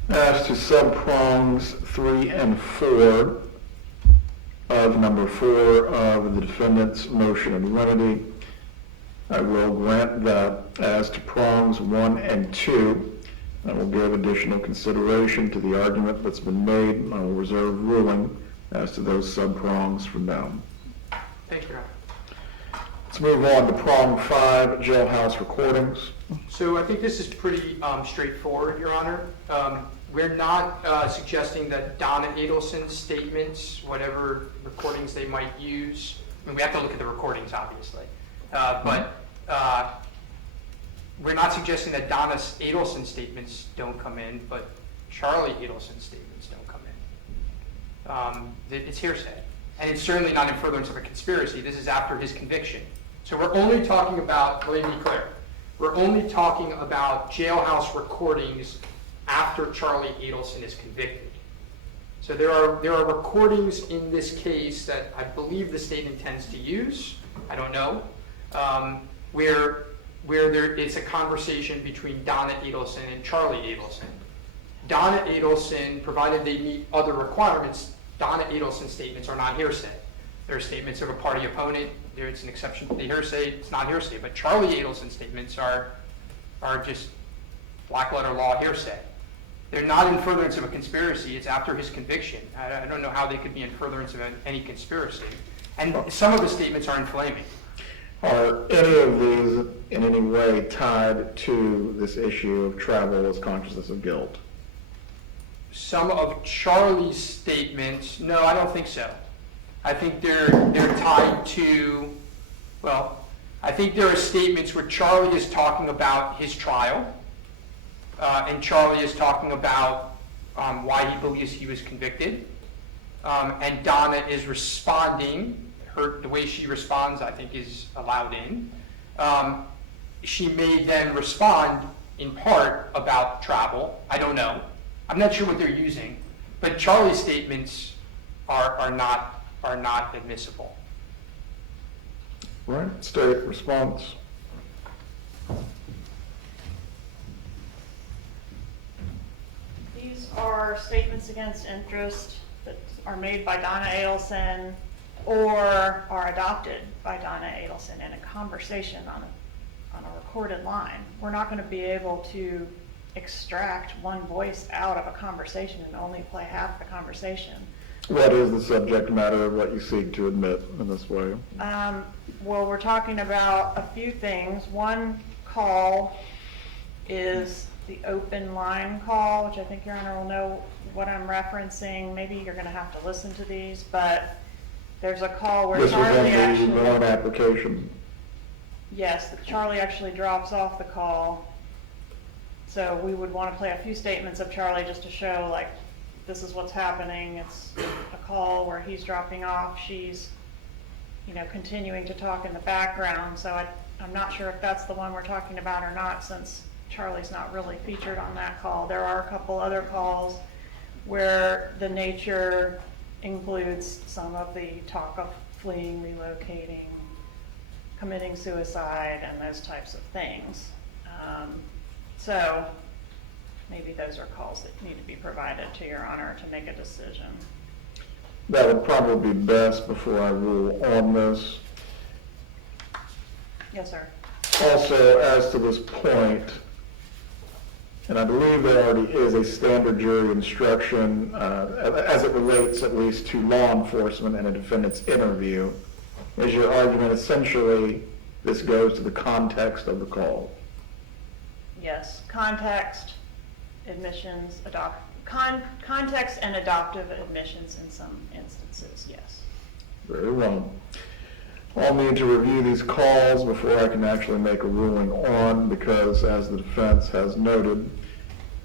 As to sub-prongs 3 and 4 of number 4 of the defendant's motion in lenity, I will grant that as to prongs 1 and 2, I will give additional consideration to the argument that's been made. I will reserve ruling as to those sub-prongs from now. Thank you, Your Honor. Let's move on to prong 5, jailhouse recordings. So I think this is pretty straightforward, Your Honor. We're not suggesting that Donna Adelson's statements, whatever recordings they might use, I mean, we have to look at the recordings, obviously, but we're not suggesting that Donna Adelson's statements don't come in, but Charlie Adelson's statements don't come in. It's hearsay, and it's certainly not in furtherance of a conspiracy. This is after his conviction. So we're only talking about, let me be clear, we're only talking about jailhouse recordings after Charlie Adelson is convicted. So there are recordings in this case that I believe the state intends to use, I don't know, where it's a conversation between Donna Adelson and Charlie Adelson. Donna Adelson, provided they meet other requirements, Donna Adelson's statements are not hearsay. They're statements of a party opponent. It's an exception to the hearsay. It's not hearsay. But Charlie Adelson's statements are just black letter law hearsay. They're not in furtherance of a conspiracy. It's after his conviction. I don't know how they could be in furtherance of any conspiracy. And some of the statements are inflaming. Are any of these in any way tied to this issue of travel as consciousness of guilt? Some of Charlie's statements, no, I don't think so. I think they're tied to, well, I think there are statements where Charlie is talking about his trial, and Charlie is talking about why he believes he was convicted, and Donna is responding. The way she responds, I think, is allowed in. She may then respond in part about travel. I don't know. I'm not sure what they're using, but Charlie's statements are not admissible. Right, state response. These are statements against interest that are made by Donna Adelson or are adopted by Donna Adelson in a conversation on a recorded line. We're not going to be able to extract one voice out of a conversation and only play half the conversation. What is the subject matter of what you seek to admit in this way? Well, we're talking about a few things. One call is the open line call, which I think Your Honor will know what I'm referencing. Maybe you're going to have to listen to these, but there's a call where This was Charlie in the actually... loan application. Yes, Charlie actually drops off the call. So we would want to play a few statements of Charlie just to show, like, this is what's happening. It's a call where he's dropping off. She's, continuing to talk in the background. So I'm not sure if that's the one we're talking about or not, since Charlie's not really featured on that call. There are a couple other calls where the nature includes some of the talk of fleeing, relocating, committing suicide, and those types of things. So maybe those are calls that need to be provided to Your Honor to make a decision. That would probably be best before I rule on this. Yes, sir. Also, as to this point, and I believe there already is a standard jury instruction as it relates at least to law enforcement and a defendant's interview, is your argument essentially this goes to the context of the call? Yes, context, admissions, context and adoptive admissions in some instances, yes. Very well. I'll need to review these calls before I can actually make a ruling on, because as the defense has noted,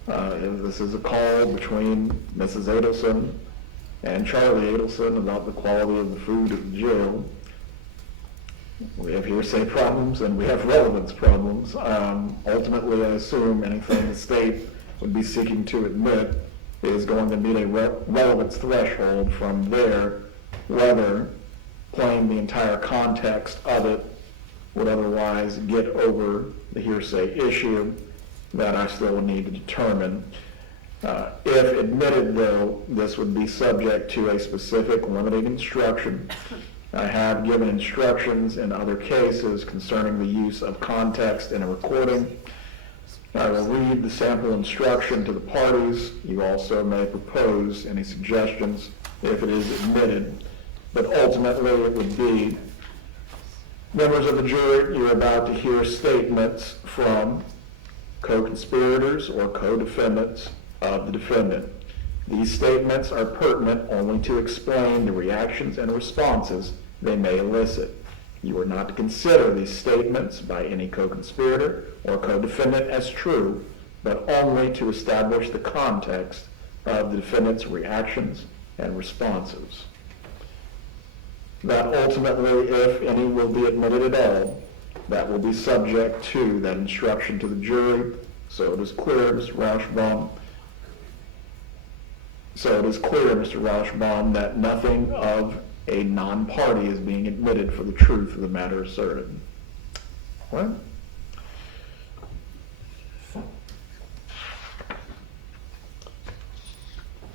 this is a call between Mrs. Adelson and Charlie Adelson about the quality of the food at the jail. We have hearsay problems and we have relevance problems. Ultimately, I assume anything the state would be seeking to admit is going to meet a relevance threshold from there, whether playing the entire context of it would otherwise get over the hearsay issue that I still need to determine. If admitted, though, this would be subject to a specific limiting instruction. I have given instructions in other cases concerning the use of context in a recording. I will read the sample instruction to the parties. You also may propose any suggestions if it is admitted. But ultimately, it would be, members of the jury, you're about to hear statements from co-conspirators or co-defendants of the defendant. These statements are pertinent only to explain the reactions and responses they may elicit. You are not to consider these statements by any co-conspirator or co-defendant as true, but only to establish the context of the defendant's reactions and responses. That ultimately, if any will be admitted at all, that will be subject to that instruction to the jury. So it is clear, Mr. Rauschbaum, that nothing of a non-party is being admitted for the truth of the matter asserted. What?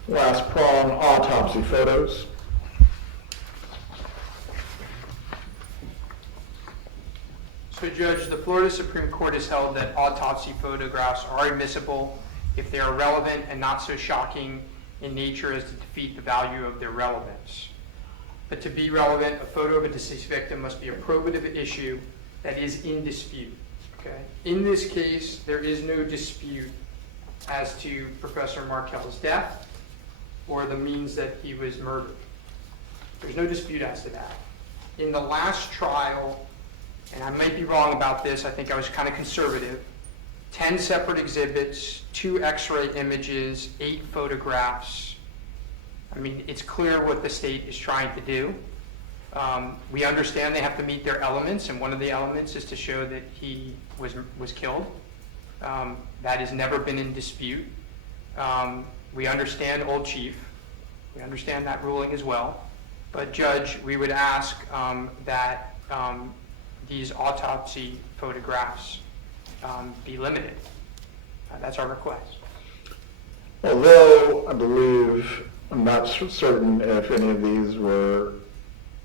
Last prong, autopsy photos. So, Judge, the Florida Supreme Court has held that autopsy photographs are admissible if they are relevant and not so shocking in nature as to defeat the value of their relevance. But to be relevant, a photo of a deceased victim must be a probative issue that is in dispute. Okay? In this case, there is no dispute as to Professor Markel's death or the means that he was murdered. There's no dispute as to that. In the last trial, and I might be wrong about this, I think I was kind of conservative, 10 separate exhibits, 2 x-ray images, 8 photographs. I mean, it's clear what the state is trying to do. We understand they have to meet their elements, and one of the elements is to show that he was killed. That has never been in dispute. We understand Old Chief. We understand that ruling as well. But Judge, we would ask that these autopsy photographs be limited. That's our request. Although I believe, I'm not certain if any of these were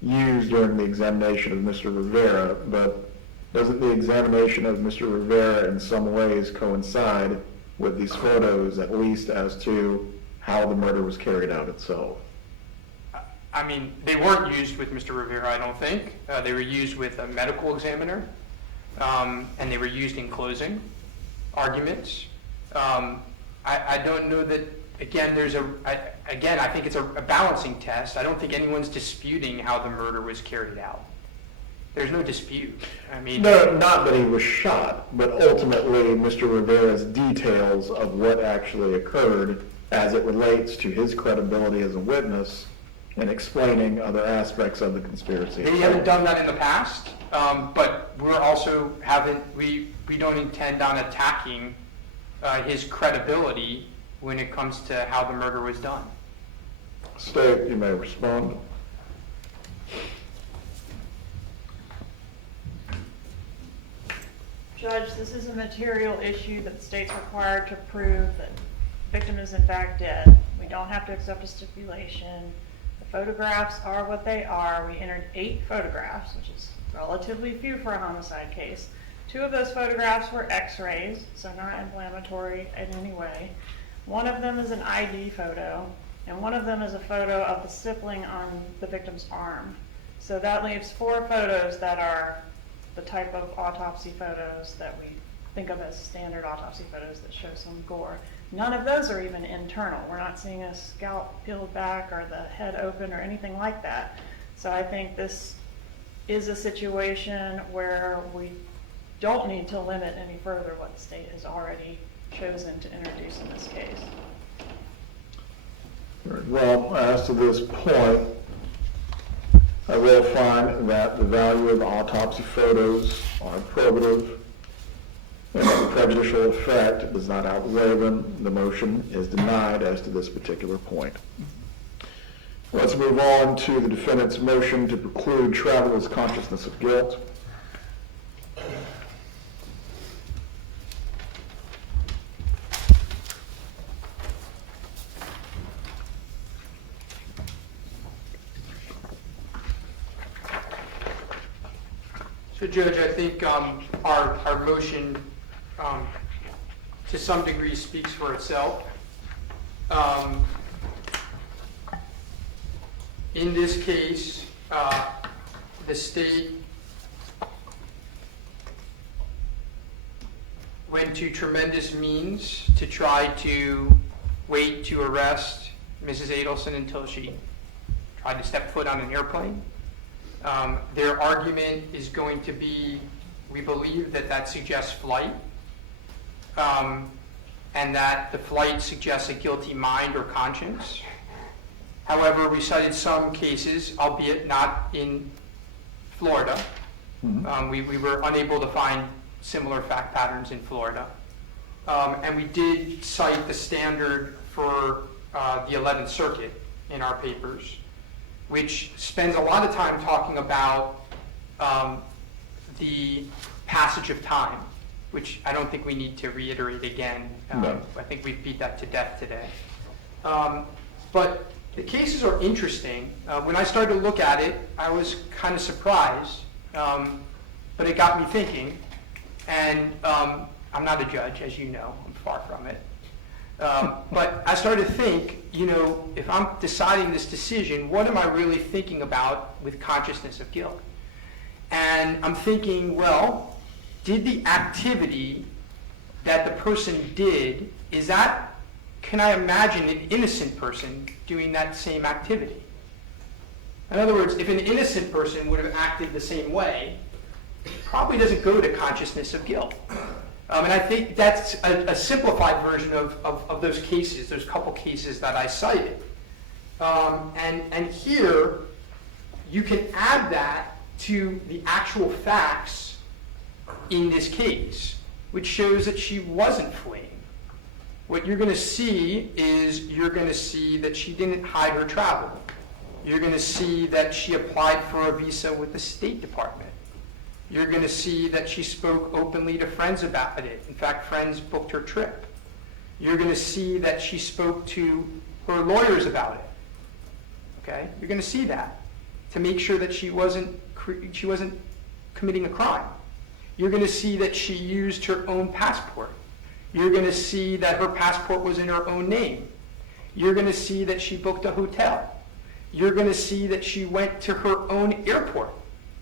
used during the examination of Mr. Rivera, but doesn't the examination of Mr. Rivera in some ways coincide with these photos, at least as to how the murder was carried out itself? I mean, they weren't used with Mr. Rivera, I don't think. They were used with a medical examiner, and they were used in closing arguments. I don't know that, again, I think it's a balancing test. I don't think anyone's disputing how the murder was carried out. There's no dispute. I mean, No, not that he was shot, but ultimately Mr. Rivera's details of what actually occurred as it relates to his credibility as a witness and explaining other aspects of the conspiracy. they haven't done that in the past, but we don't intend on attacking his credibility when it comes to how the murder was done. State, you may respond. Judge, this is a material issue that the state's required to prove that the victim is in fact dead. We don't have to accept a stipulation. The photographs are what they are. We entered 8 photographs, which is relatively few for a homicide case. 2 of those photographs were x-rays, so not inflammatory in any way. One of them is an ID photo, and one of them is a photo of the stippling on the victim's arm. So that leaves 4 photos that are the type of autopsy photos that we think of as standard autopsy photos that show some gore. None of those are even internal. We're not seeing a scalp peeled back or the head open or anything like that. So I think this is a situation where we don't need to limit any further what the state has already chosen to introduce in this case. Well, as to this point, I will find that the value of the autopsy photos are probative and that the prejudicial effect does not outweigh them. The motion is denied as to this particular point. Let's move on to the defendant's motion to preclude traveler's consciousness of guilt. So Judge, I think our motion to some degree speaks for itself. In this case, the state went to tremendous means to try to wait to arrest Mrs. Adelson until she tried to step foot on an airplane. Their argument is going to be, we believe that suggests flight, and that the flight suggests a guilty mind or conscience. However, we cited some cases, albeit not in Florida. We were unable to find similar fact patterns in Florida. And we did cite the standard for the 11th Circuit in our papers, which spends a lot of time talking about the passage of time, which I don't think we need to reiterate again. No. I think we've beat that to death today. But the cases are interesting. When I started to look at it, I was kind of surprised, but it got me thinking. And I'm not a judge, as you know, I'm far from it. But I started to think, if I'm deciding this decision, what am I really thinking about with consciousness of guilt? And I'm thinking, well, did the activity that the person did, can I imagine an innocent person doing that same activity? In other words, if an innocent person would have acted the same way, it probably doesn't go to consciousness of guilt. And I think that's a simplified version of those cases, those couple cases that I cited. And here, you can add that to the actual facts in this case, which shows that she wasn't fleeing. What you're going to see is you're going to see that she didn't hide her travel. You're going to see that she applied for a visa with the State Department. You're going to see that she spoke openly to friends about it. In fact, friends booked her trip. You're going to see that she spoke to her lawyers about it. Okay? You're going to see that to make sure that she wasn't committing a crime. You're going to see that she used her own passport. You're going to see that her passport was in her own name. You're going to see that she booked a hotel. You're going to see that she went to her own airport.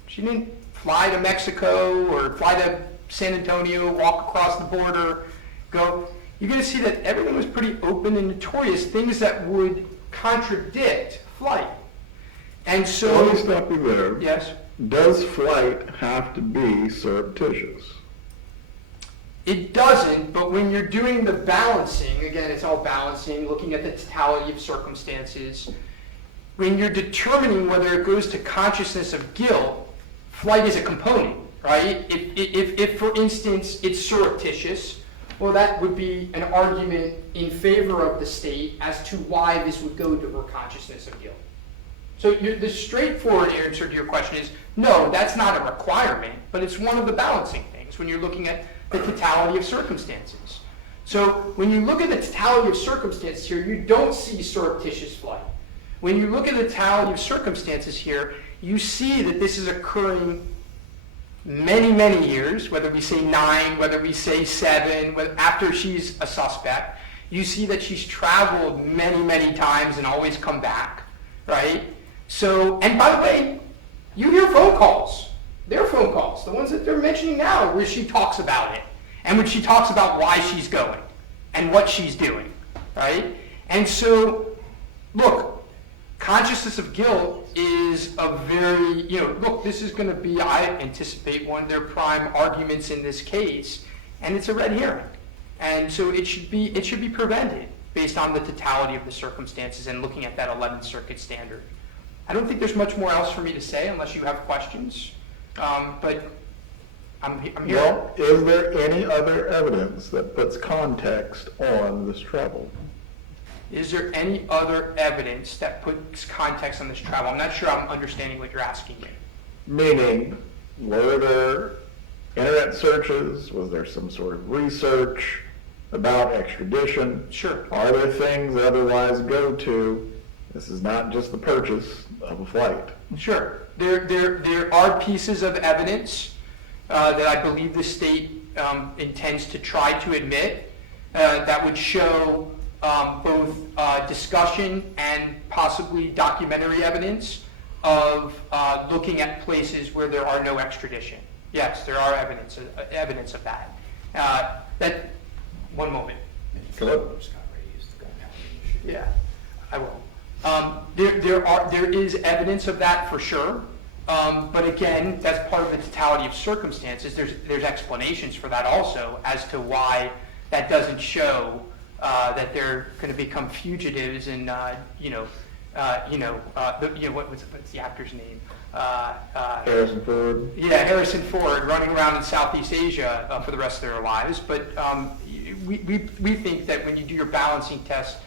She didn't fly to Mexico or fly to San Antonio, walk across the border, go. You're going to see that everything was pretty open and notorious, things that would contradict flight. And so... Let me stop you there. Yes? Does flight have to be surreptitious? It doesn't, but when you're doing the balancing, again, it's all balancing, looking at the totality of circumstances, when you're determining whether it goes to consciousness of guilt, flight is a component, right? If for instance, it's surreptitious, well, that would be an argument in favor of the state as to why this would go to her consciousness of guilt. So the straightforward answer to your question is, no, that's not a requirement, but it's one of the balancing things when you're looking at the totality of circumstances. So when you look at the totality of circumstances here, you don't see surreptitious flight. When you look at the totality of circumstances here, you see that this is occurring many, many years, whether we say 9, whether we say 7, after she's a suspect. You see that she's traveled many, many times and always come back, right? So, and by the way, you hear phone calls. Their phone calls, the ones that they're mentioning now, where she talks about it, and when she talks about why she's going and what she's doing, right? And so, look, consciousness of guilt is a very, look, this is going to be, I anticipate, one of their prime arguments in this case, and it's a red herring. And so it should be prevented based on the totality of the circumstances and looking at that 11th Circuit standard. I don't think there's much more else for me to say unless you have questions. But I'm here. Well, is there any other evidence that puts context on this travel? Is there any other evidence that puts context on this travel? I'm not sure I'm understanding what you're asking me. Meaning, were there internet searches? Was there some sort of research about extradition? Sure. Are there things that otherwise go to, this is not just the purchase of a flight? Sure. There are pieces of evidence that I believe the state intends to try to admit that would show both discussion and possibly documentary evidence of looking at places where there are no extradition. Yes, there are evidence of that. One moment. Philip? Yeah, I will. There is evidence of that for sure, but again, that's part of the totality of circumstances. There's explanations for that also as to why that doesn't show that they're going to become fugitives and what's the actor's name? Harrison Ford? Yeah, Harrison Ford running around in Southeast Asia for the rest of their lives. But we think that when you do your balancing test,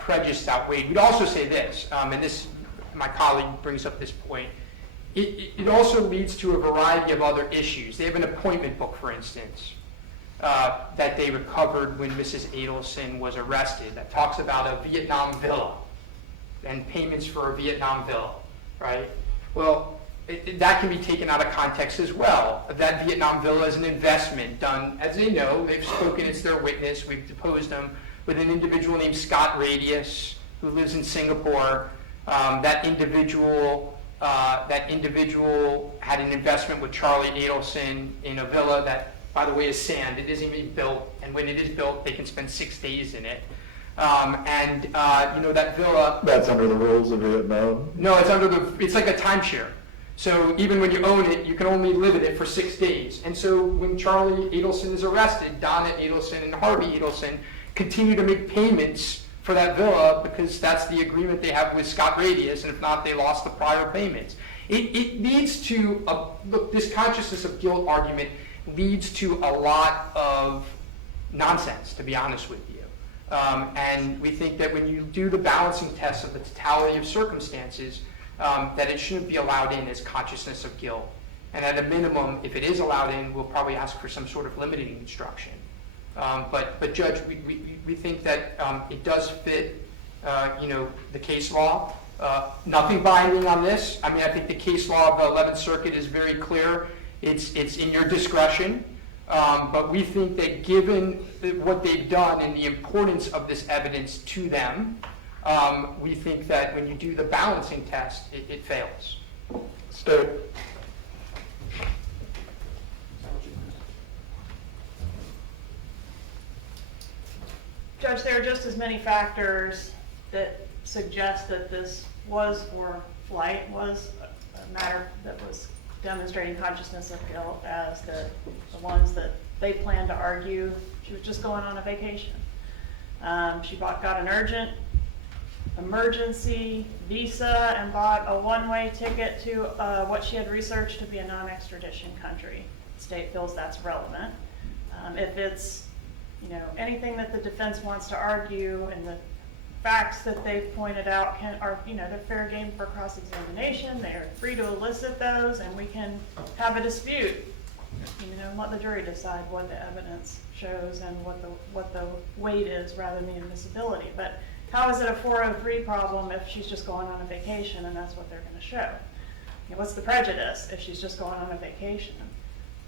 prejudice outweighed. We'd also say this, and this, my colleague brings up this point, it also leads to a variety of other issues. They have an appointment book, for instance, that they recovered when Mrs. Adelson was arrested that talks about a Vietnam villa and payments for a Vietnam villa, right? Well, that can be taken out of context as well. That Vietnam villa is an investment done, as they know, they've spoken, it's their witness, we've deposed them, with an individual named Scott Radius, who lives in Singapore. That individual had an investment with Charlie Adelson in a villa that, by the way, is sand. It isn't even built, and when it is built, they can spend 6 days in it. That villa. That's under the rules of Vietnam. No, it's like a timeshare. So even when you own it, you can only live in it for 6 days. And so when Charlie Adelson is arrested, Donna Adelson and Harvey Adelson continue to make payments for that villa because that's the agreement they have with Scott Radius, and if not, they lost the prior payments. It leads to, look, this consciousness of guilt argument leads to a lot of nonsense, to be honest with you. And we think that when you do the balancing test of the totality of circumstances, that it shouldn't be allowed in as consciousness of guilt. And at a minimum, if it is allowed in, we'll probably ask for some sort of limiting instruction. But Judge, we think that it does fit, the case law. Nothing binding on this. I mean, I think the case law of the 11th Circuit is very clear. It's in your discretion. But we think that given what they've done and the importance of this evidence to them, we think that when you do the balancing test, it fails. State. Judge, there are just as many factors that suggest that this was for flight, was a matter that was demonstrating consciousness of guilt as the ones that they planned to argue she was just going on a vacation. She got an urgent emergency visa and bought a one-way ticket to what she had researched to be a non-extradition country. The state feels that's relevant. If it's anything that the defense wants to argue and the facts that they've pointed out are they're fair game for cross-examination. They're free to elicit those, and we can have a dispute. Let the jury decide what the evidence shows and what the weight is rather than the admissibility. But how is it a 403 problem if she's just going on a vacation and that's what they're going to show? What's the prejudice if she's just going on a vacation?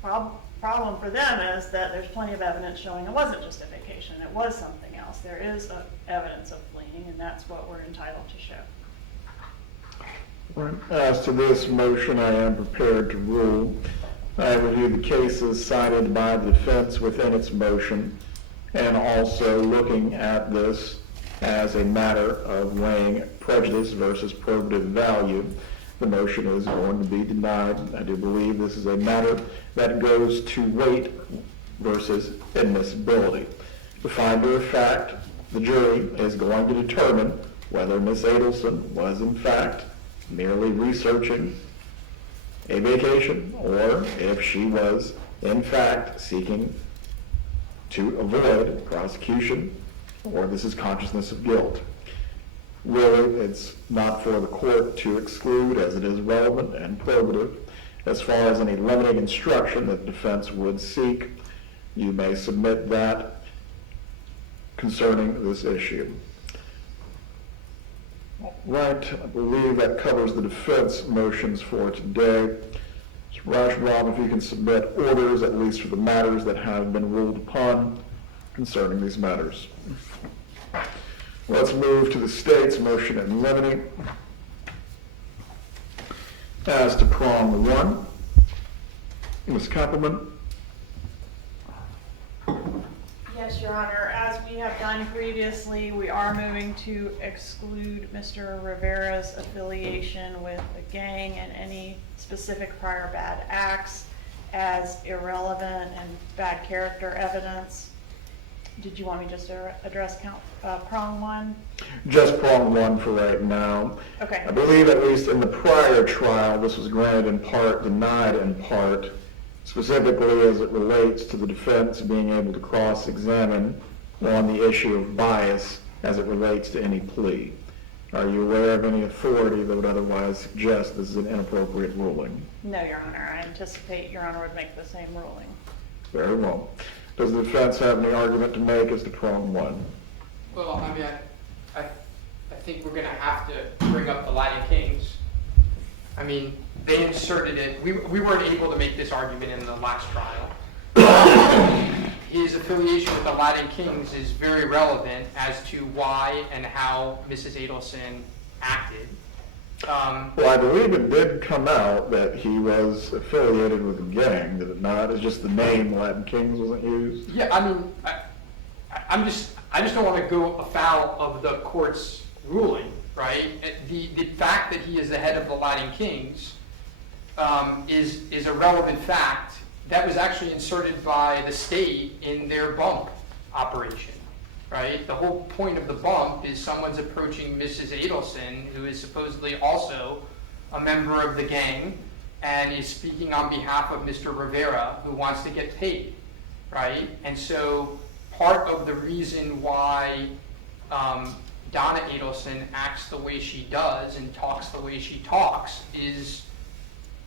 Problem for them is that there's plenty of evidence showing it wasn't just a vacation, it was something else. There is evidence of fleeing, and that's what we're entitled to show. Right. As to this motion, I am prepared to rule. I reviewed the cases cited by the defense within its motion, and also looking at this as a matter of weighing prejudice versus probative value. The motion is going to be denied. I do believe this is a matter that goes to weight versus admissibility. The finder of fact, the jury, is going to determine whether Ms. Adelson was in fact merely researching a vacation, or if she was in fact seeking to avoid prosecution, or this is consciousness of guilt. Really, it's not for the court to exclude, as it is relevant and probative. As far as any limiting instruction that the defense would seek, you may submit that concerning this issue. Right, I believe that covers the defense motions for today. Mr. Rashbaum, if you can submit orders, at least for the matters that have been ruled upon concerning these matters. Let's move to the state's motion in limine. As to prong 1, Ms. Kappelman. Yes, Your Honor. As we have done previously, we are moving to exclude Mr. Rivera's affiliation with the gang and any specific prior bad acts as irrelevant and bad character evidence. Did you want me just to address prong 1? Just prong 1 for right now. Okay. I believe at least in the prior trial, this was granted in part, denied in part, specifically as it relates to the defense being able to cross-examine on the issue of bias as it relates to any plea. Are you aware of any authority that would otherwise suggest this is an inappropriate ruling? No, Your Honor. I anticipate Your Honor would make the same ruling. Very well. Does the defense have any argument to make as to prong 1? Well, I mean, I think we're going to have to bring up the Latin Kings. I mean, they inserted it. We weren't able to make this argument in the last trial. His affiliation with the Latin Kings is very relevant as to why and how Mrs. Adelson acted. Well, I believe it did come out that he was affiliated with a gang, did it not? It's just the name Latin Kings wasn't used? Yeah, I mean, I just don't want to go afoul of the court's ruling, right? The fact that he is the head of the Latin Kings is a relevant fact that was actually inserted by the state in their bump operation, right? The whole point of the bump is someone's approaching Mrs. Adelson, who is supposedly also a member of the gang, and is speaking on behalf of Mr. Rivera, who wants to get paid, right? And so part of the reason why Donna Adelson acts the way she does and talks the way she talks is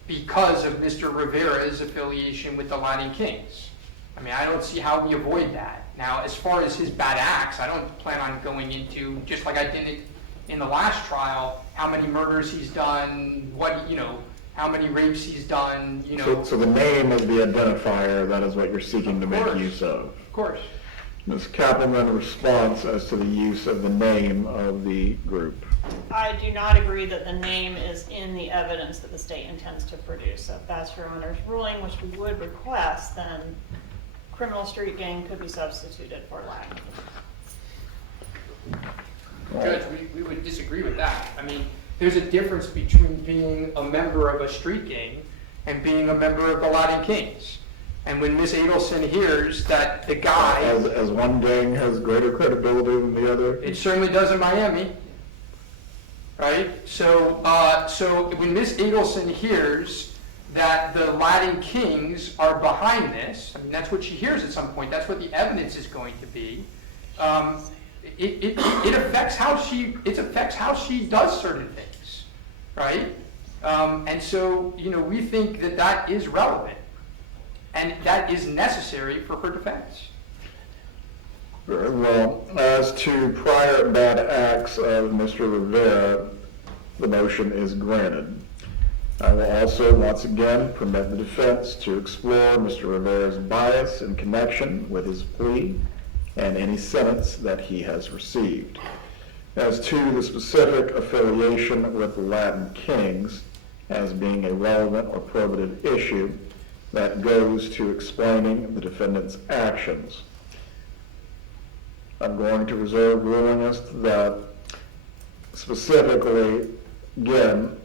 because of Mr. Rivera's affiliation with the Latin Kings. I mean, I don't see how we avoid that. Now, as far as his bad acts, I don't plan on going into, just like I did in the last trial, how many murders he's done, how many rapes he's done, So the name is the identifier, that is what you're seeking to make use of. Of course. Ms. Kappelman, response as to the use of the name of the group. I do not agree that the name is in the evidence that the state intends to produce. So if that's Your Honor's ruling, which we would request, then criminal street gang could be substituted for Latin. Judge, we would disagree with that. I mean, there's a difference between being a member of a street gang and being a member of the Latin Kings. And when Miss Adelson hears that the guy... As one gang has greater credibility than the other? It certainly does in Miami, right? So when Miss Adelson hears that the Latin Kings are behind this, I mean, that's what she hears at some point, that's what the evidence is going to be, it affects how she does certain things, right? And so, we think that is relevant, and that is necessary for her defense. Very well. As to prior bad acts of Mr. Rivera, the motion is granted. I will also once again permit the defense to explore Mr. Rivera's bias in connection with his plea and any sentence that he has received. As to the specific affiliation with the Latin Kings as being a relevant or probative issue, that goes to explaining the defendant's actions. I'm going to reserve ruling as to that. Specifically, again,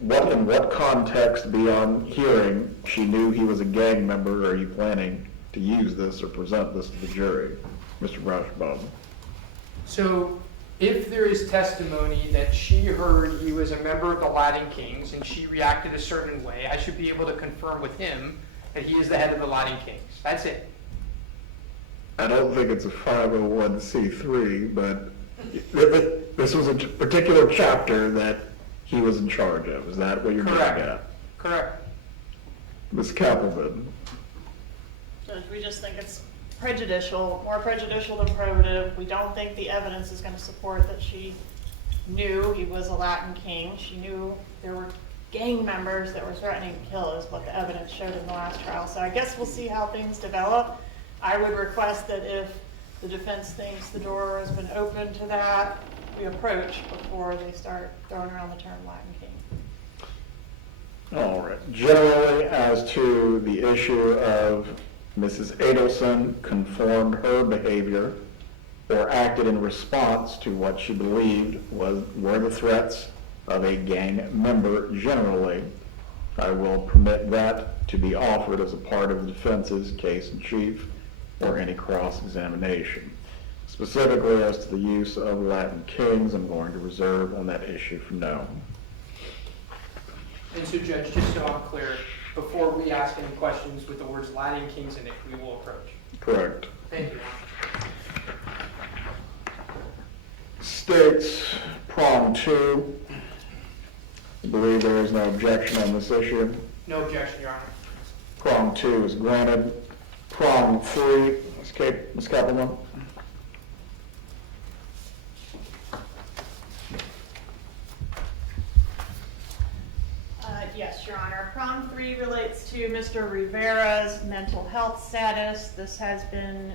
in what context beyond hearing she knew he was a gang member are you planning to use this or present this to the jury? Mr. Rauschbaum. So if there is testimony that she heard he was a member of the Latin Kings and she reacted a certain way, I should be able to confirm with him that he is the head of the Latin Kings. That's it. I don't think it's a 501c3, but this was a particular chapter that he was in charge of. Is that what you're getting at? Correct. Ms. Kappelman. Judge, we just think it's prejudicial, more prejudicial than probative. We don't think the evidence is going to support that she knew he was a Latin king. She knew there were gang members that were threatening to kill, is what the evidence showed in the last trial. So I guess we'll see how things develop. I would request that if the defense thinks the door has been open to that, we approach before they start throwing around the term Latin king. All right. Generally, as to the issue of Mrs. Adelson conformed her behavior or acted in response to what she believed were the threats of a gang member generally, I will permit that to be offered as a part of the defense's case in chief or any cross-examination. Specifically as to the use of Latin Kings, I'm going to reserve on that issue for now. And so, Judge, just so I'm clear, before we ask any questions with the words Latin Kings in it, we will approach. Correct. Thank you. States prong 2. I believe there is no objection on this issue. No objection, Your Honor. Prong 2 is granted. Prong 3, Ms. Kappelman. Yes, Your Honor. Prong 3 relates to Mr. Rivera's mental health status. This has been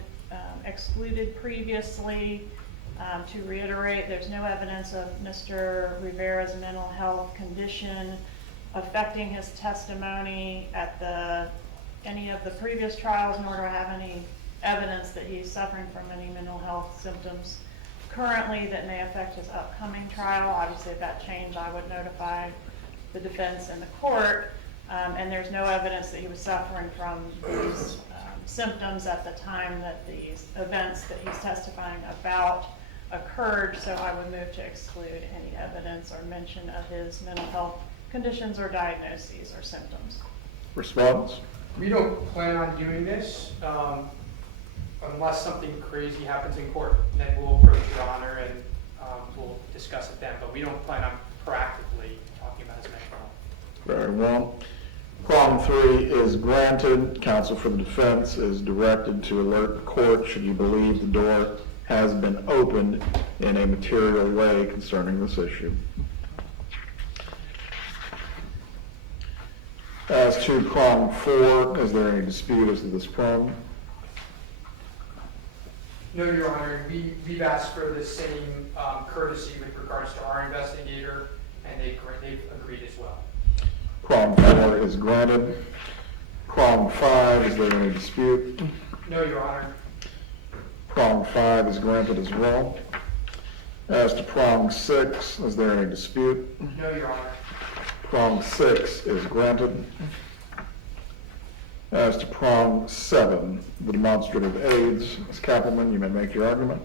excluded previously. To reiterate, there's no evidence of Mr. Rivera's mental health condition affecting his testimony at any of the previous trials, nor do I have any evidence that he's suffering from any mental health symptoms currently that may affect his upcoming trial. Obviously, if that changed, I would notify the defense and the court. And there's no evidence that he was suffering from these symptoms at the time that these events that he's testifying about occurred, so I would move to exclude any evidence or mention of his mental health conditions or diagnoses or symptoms. Response? We don't plan on doing this unless something crazy happens in court. Then we'll approach Your Honor and we'll discuss it then, but we don't plan on proactively talking about his mental health. Very well. Problem 3 is granted. Counsel for the defense is directed to alert the court should you believe the door has been opened in a material way concerning this issue. As to problem 4, is there any dispute as to this problem? No, Your Honor, we've asked for the same courtesy with regards to our investigator, and they've agreed as well. Problem 4 is granted. Problem 5, is there any dispute? No, Your Honor. Problem 5 is granted as well. As to problem 6, is there any dispute? No, Your Honor. Problem 6 is granted. As to problem 7, the demonstrative aids, Ms. Kappelman, you may make your argument.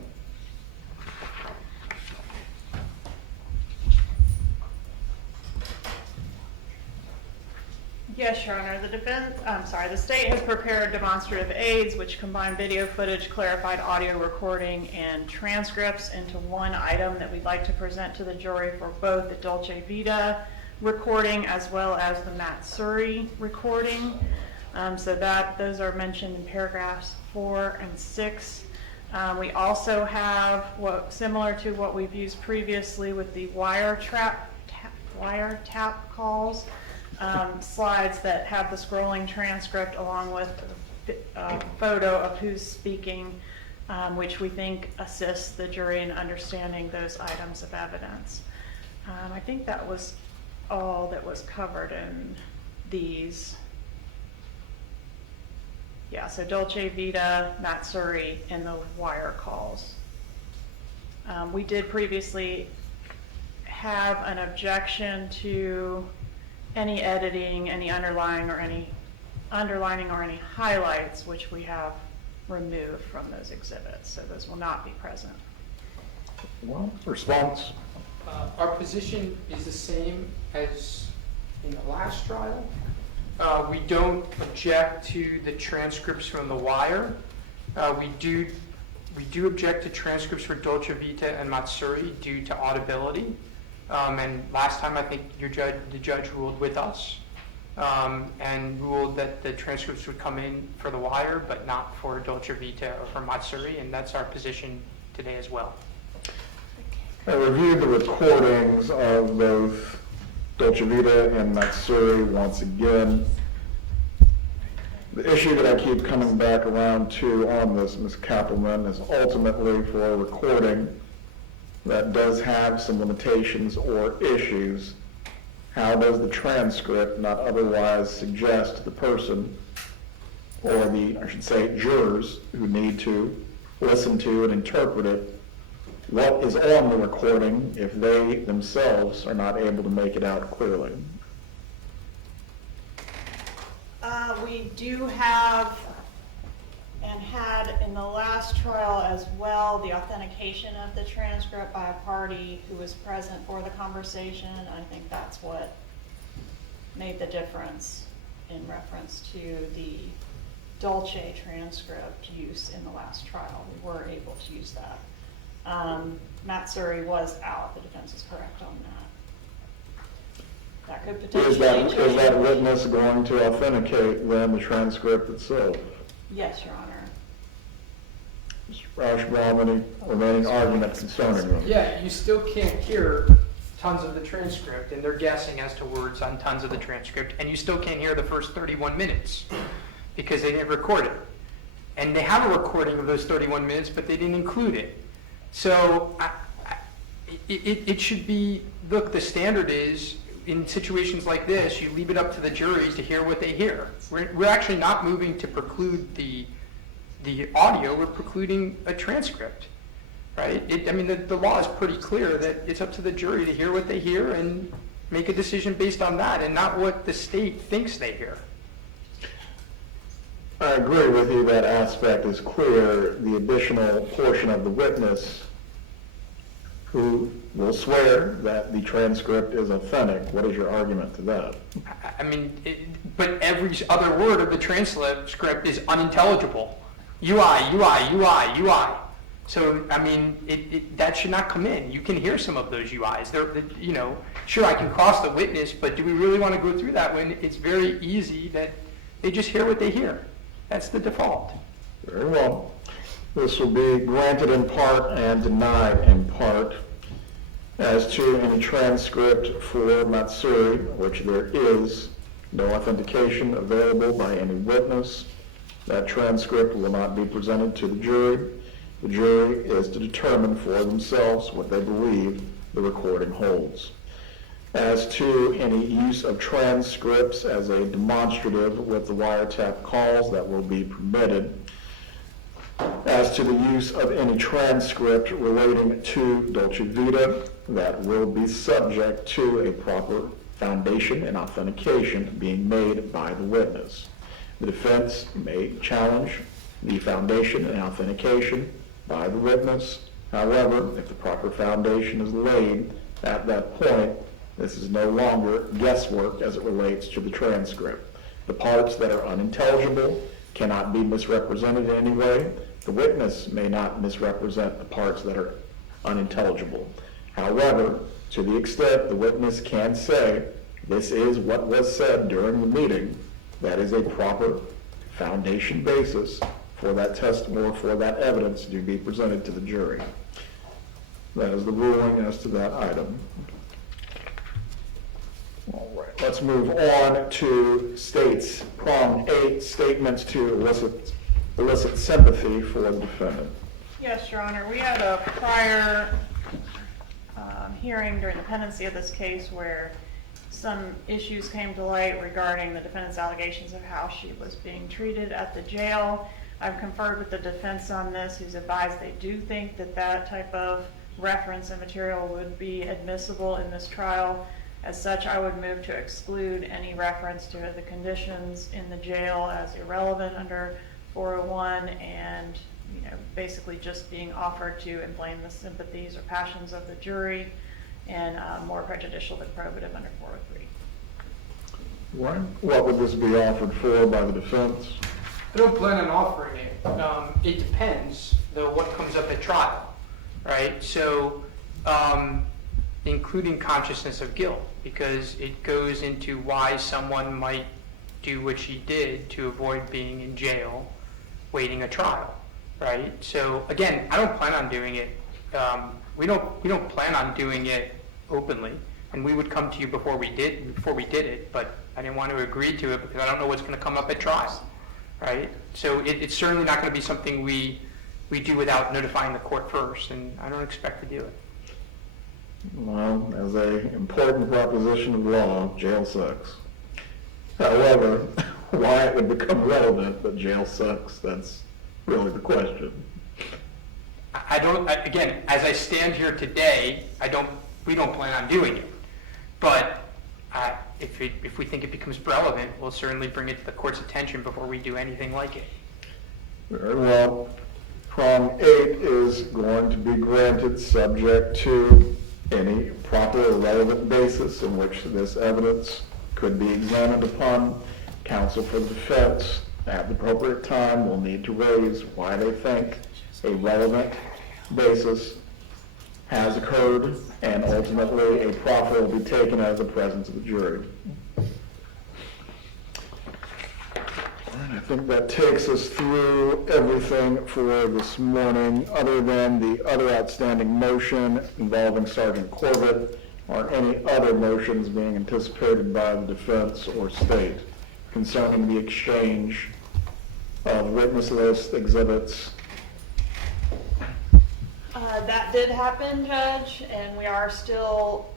Yes, Your Honor. The state has prepared demonstrative aids, which combine video footage, clarified audio recording, and transcripts into one item that we'd like to present to the jury for both the Dolce Vita recording as well as the Matsuri recording. Those are mentioned in paragraphs 4 and 6. We also have similar to what we've used previously with the wiretap calls. Slides that have the scrolling transcript along with a photo of who's speaking, which we think assists the jury in understanding those items of evidence. I think that was all that was covered in these. Yeah, so Dolce Vita, Matsuri, and the wire calls. We did previously have an objection to any editing, any underlining or any highlights, which we have removed from those exhibits, so those will not be present. Well, response? Our position is the same as in the last trial. We don't object to the transcripts from the wire. We do object to transcripts for Dolce Vita and Matsuri due to audibility. And last time, I think the judge ruled with us and ruled that the transcripts would come in for the wire, but not for Dolce Vita or for Matsuri, and that's our position today as well. I reviewed the recordings of both Dolce Vita and Matsuri once again. The issue that I keep coming back around to on this, Ms. Kappelman, is ultimately for a recording that does have some limitations or issues. How does the transcript not otherwise suggest to the person, or I should say, jurors who need to listen to and interpret it, what is on the recording if they themselves are not able to make it out clearly? We do have and had in the last trial as well the authentication of the transcript by a party who was present for the conversation. I think that's what made the difference in reference to the Dolce transcript use in the last trial. We were able to use that. Matsuri was out. The defense is correct on that. That could potentially change. Is that witness going to authenticate then the transcript itself? Yes, Your Honor. Mr. Rauschbaum, any remaining argument concerning them? Yeah, you still can't hear tons of the transcript, and they're guessing as to words on tons of the transcript, and you still can't hear the first 31 minutes because they didn't record it. And they have a recording of those 31 minutes, but they didn't include it. So it should be, look, the standard is, in situations like this, you leave it up to the juries to hear what they hear. We're actually not moving to preclude the the audio or precluding a transcript, right? I mean, the law is pretty clear that it's up to the jury to hear what they hear and make a decision based on that and not what the state thinks they hear. I agree with you, that aspect is clear. The additional portion of the witness who will swear that the transcript is authentic, what is your argument to that? I mean, but every other word of the transcript is unintelligible. UI. So, I mean, that should not come in. You can hear some of those UIs. Sure, I can cross the witness, but do we really want to go through that when it's very easy that they just hear what they hear? That's the default. Very well. This will be granted in part and denied in part. As to any transcript for Matsuri, which there is no authentication available by any witness, that transcript will not be presented to the jury. The jury is to determine for themselves what they believe the recording holds. As to any use of transcripts as a demonstrative with the wiretap calls, that will be permitted. As to the use of any transcript relating to Dolce Vita, that will be subject to a proper foundation and authentication being made by the witness. The defense may challenge the foundation and authentication by the witness. However, if the proper foundation is laid at that point, this is no longer guesswork as it relates to the transcript. The parts that are unintelligible cannot be misrepresented in any way. The witness may not misrepresent the parts that are unintelligible. However, to the extent the witness can say, this is what was said during the meeting, that is a proper foundation basis for that testimony, for that evidence to be presented to the jury. That is the ruling as to that item. All right, let's move on to states. Prong 8, statements to elicit sympathy for the defendant. Yes, Your Honor. We had a prior hearing during the pendency of this case where some issues came to light regarding the defendant's allegations of how she was being treated at the jail. I've conferred with the defense on this, who's advised they do think that that type of reference and material would be admissible in this trial. As such, I would move to exclude any reference to the conditions in the jail as irrelevant under 401 and basically just being offered to inflame the sympathies or passions of the jury and more prejudicial than probative under 403. Right. What would this be offered for by the defense? I don't plan on offering it. It depends, though, what comes up at trial, right? So, including consciousness of guilt, because it goes into why someone might do what she did to avoid being in jail, waiting a trial, right? So, again, I don't plan on doing it. We don't plan on doing it openly, and we would come to you before we did it, but I didn't want to agree to it because I don't know what's going to come up at trial, right? So it's certainly not going to be something we do without notifying the court first, and I don't expect to do it. Well, as an important proposition of law, jail sucks. However, why it would become relevant that jail sucks, that's really the question. Again, as I stand here today, we don't plan on doing it. But if we think it becomes relevant, we'll certainly bring it to the court's attention before we do anything like it. Very well. Prong 8 is going to be granted subject to any proper or relevant basis in which this evidence could be examined upon. Counsel for the defense at the appropriate time will need to raise why they think a relevant basis has occurred, and ultimately a proffer will be taken as the presence of the jury. And I think that takes us through everything for this morning, other than the other outstanding motion involving Sergeant Corbett. Are any other motions being anticipated by the defense or state concerning the exchange of witness list exhibits? That did happen, Judge, and we are still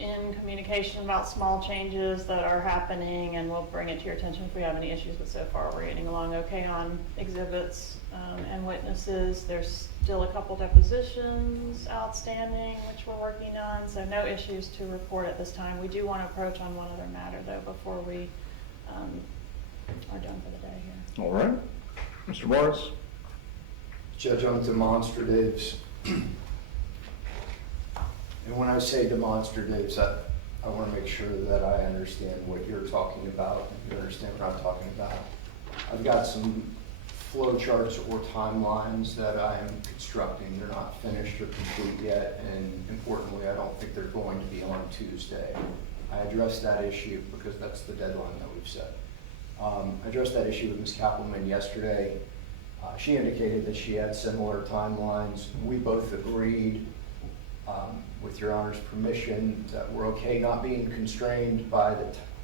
in communication about small changes that are happening, and we'll bring it to your attention if we have any issues, but so far we're getting along okay on exhibits and witnesses. There's still a couple depositions outstanding, which we're working on, so no issues to report at this time. We do want to approach on one other matter, though, before we are done for the day here. All right. Mr. Morris? Judge, on demonstratives, and when I say demonstratives, I want to make sure that I understand what you're talking about, and you understand what I'm talking about. I've got some flow charts or timelines that I am constructing. They're not finished or complete yet, and importantly, I don't think they're going to be on Tuesday. I addressed that issue because that's the deadline that we've set. I addressed that issue with Ms. Kappelman yesterday. She indicated that she had similar timelines. We both agreed, with Your Honor's permission, that we're okay not being constrained by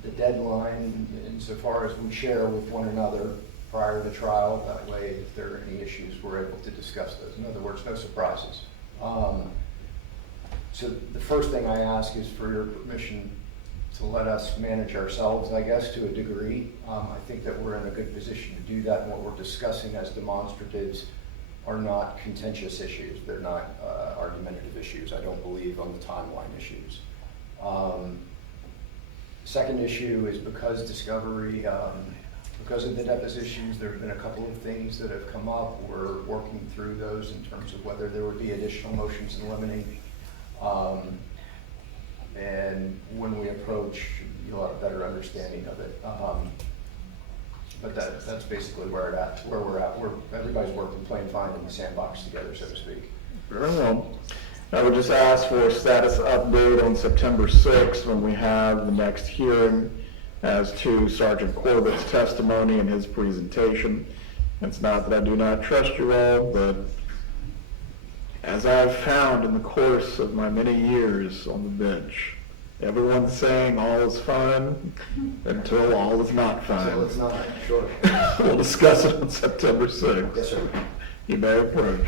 the deadline insofar as we share with one another prior to trial. That way, if there are any issues, we're able to discuss those. In other words, no surprises. So the first thing I ask is for your permission to let us manage ourselves, I guess, to a degree. I think that we're in a good position to do that, and what we're discussing as demonstratives are not contentious issues. They're not argumentative issues, I don't believe, on the timeline issues. Second issue is because discovery, because of the depositions, there have been a couple of things that have come up. We're working through those in terms of whether there would be additional motions in limine. And when we approach, you'll have a better understanding of it. But that's basically where we're at. Everybody's working, playing fine in the sandbox together, so to speak. Very well. I would just ask for a status update on September 6th when we have the next hearing as to Sergeant Corbett's testimony and his presentation. It's not that I do not trust you all, but as I've found in the course of my many years on the bench, everyone's saying all is fine until all is not fine. So it's not, sure. We'll discuss it on September 6th. Yes, sir. You may approach.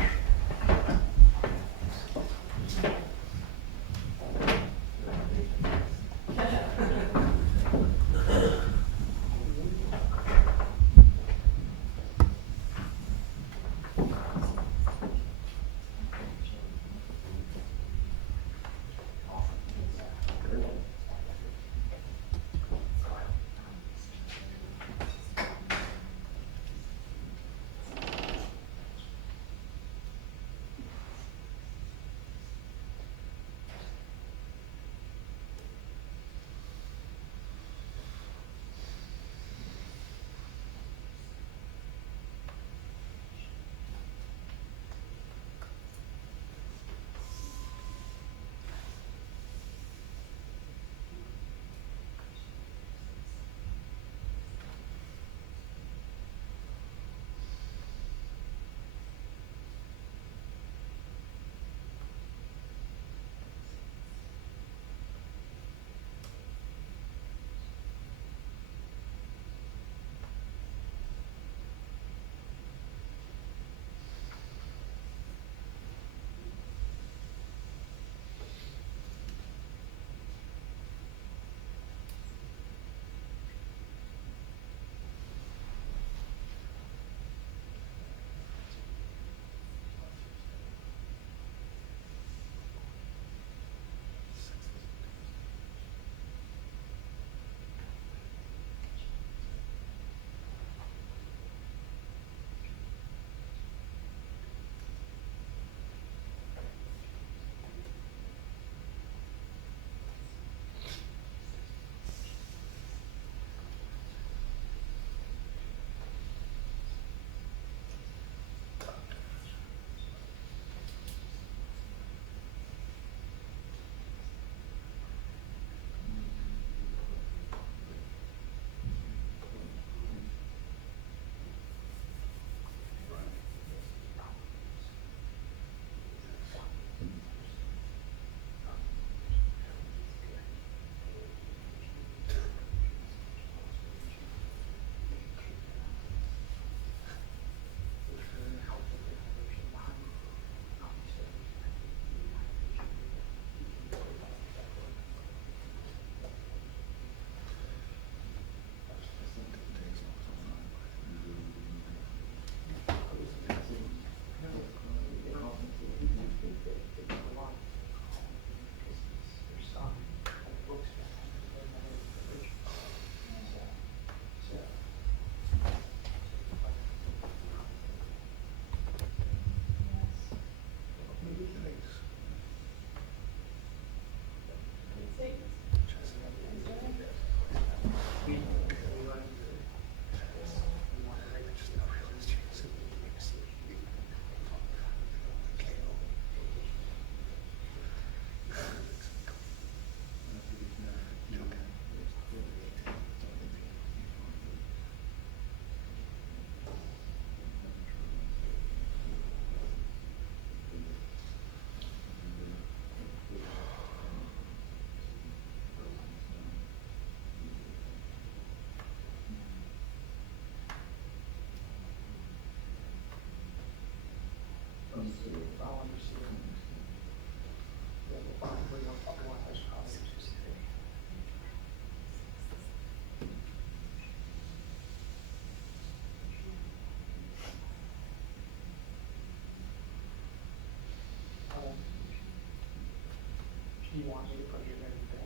you want me to put your name down?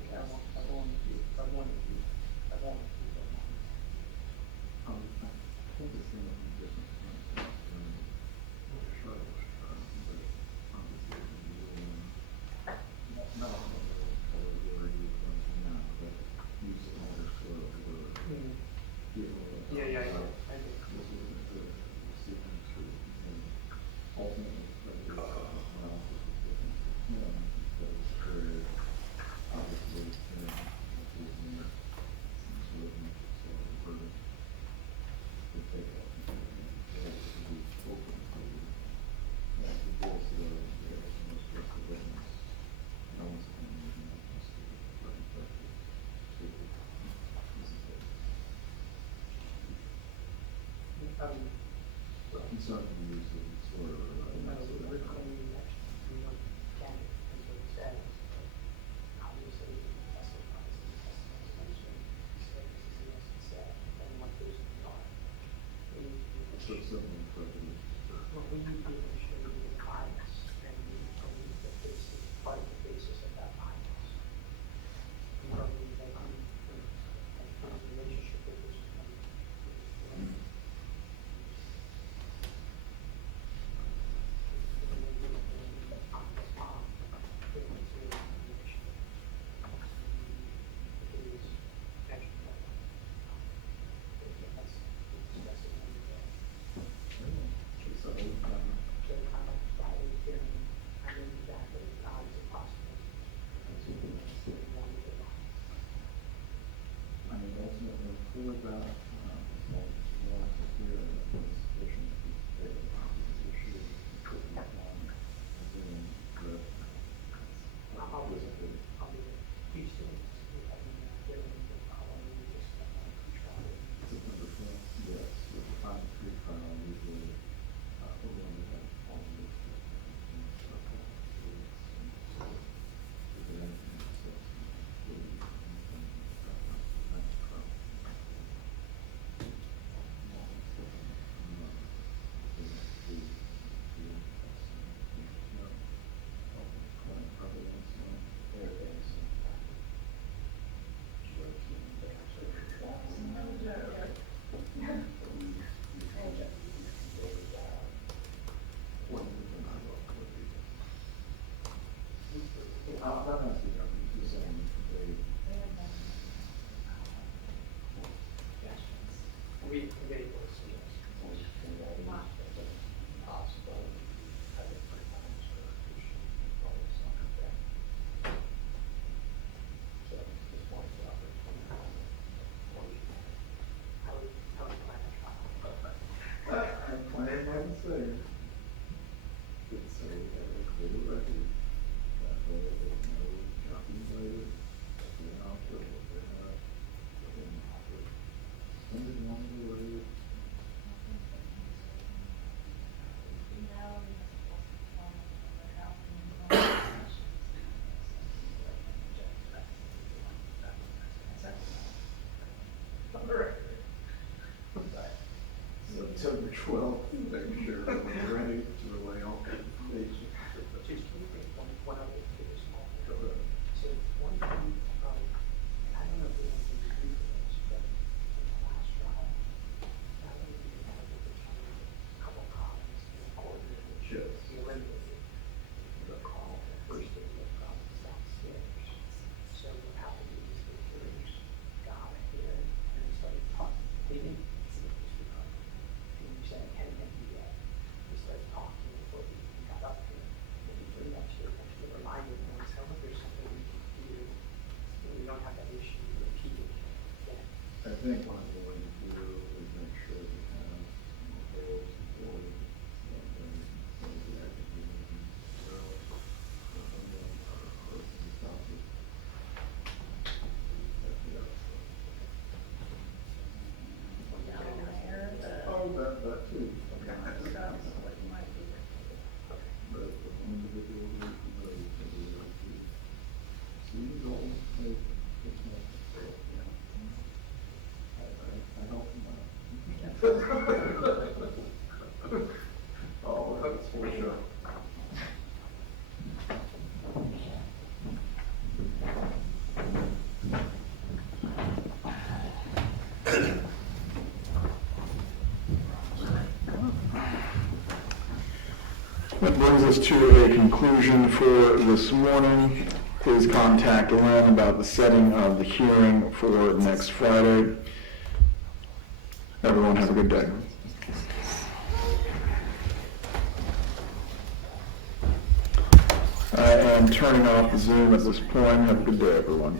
Okay, I want to keep. Yeah, I do. September 12th, make sure we're ready to relay all information. Just can you think one other thing is small? So one thing, I don't know if they want to do this, but in the last trial, not only did we have to determine a couple columns in the court, which Yes. we eliminated the call, the first day of problems downstairs. So what happened is the jurors got here and started talking. They didn't see what was going on. And we said, can it be that? We started talking before we even got up here. And we pretty much reminded them, tell them there's something we can do. And we don't have that issue repeated again. I think what I'm going to do is make sure we have more bills before we Oh, that too. But the individual who knows to be able to see the goal, make it that brings us to a conclusion for this morning. Please contact Lynn about the setting of the hearing for next Friday. Everyone have a good day. I am turning off the Zoom at this point. Have a good day, everyone.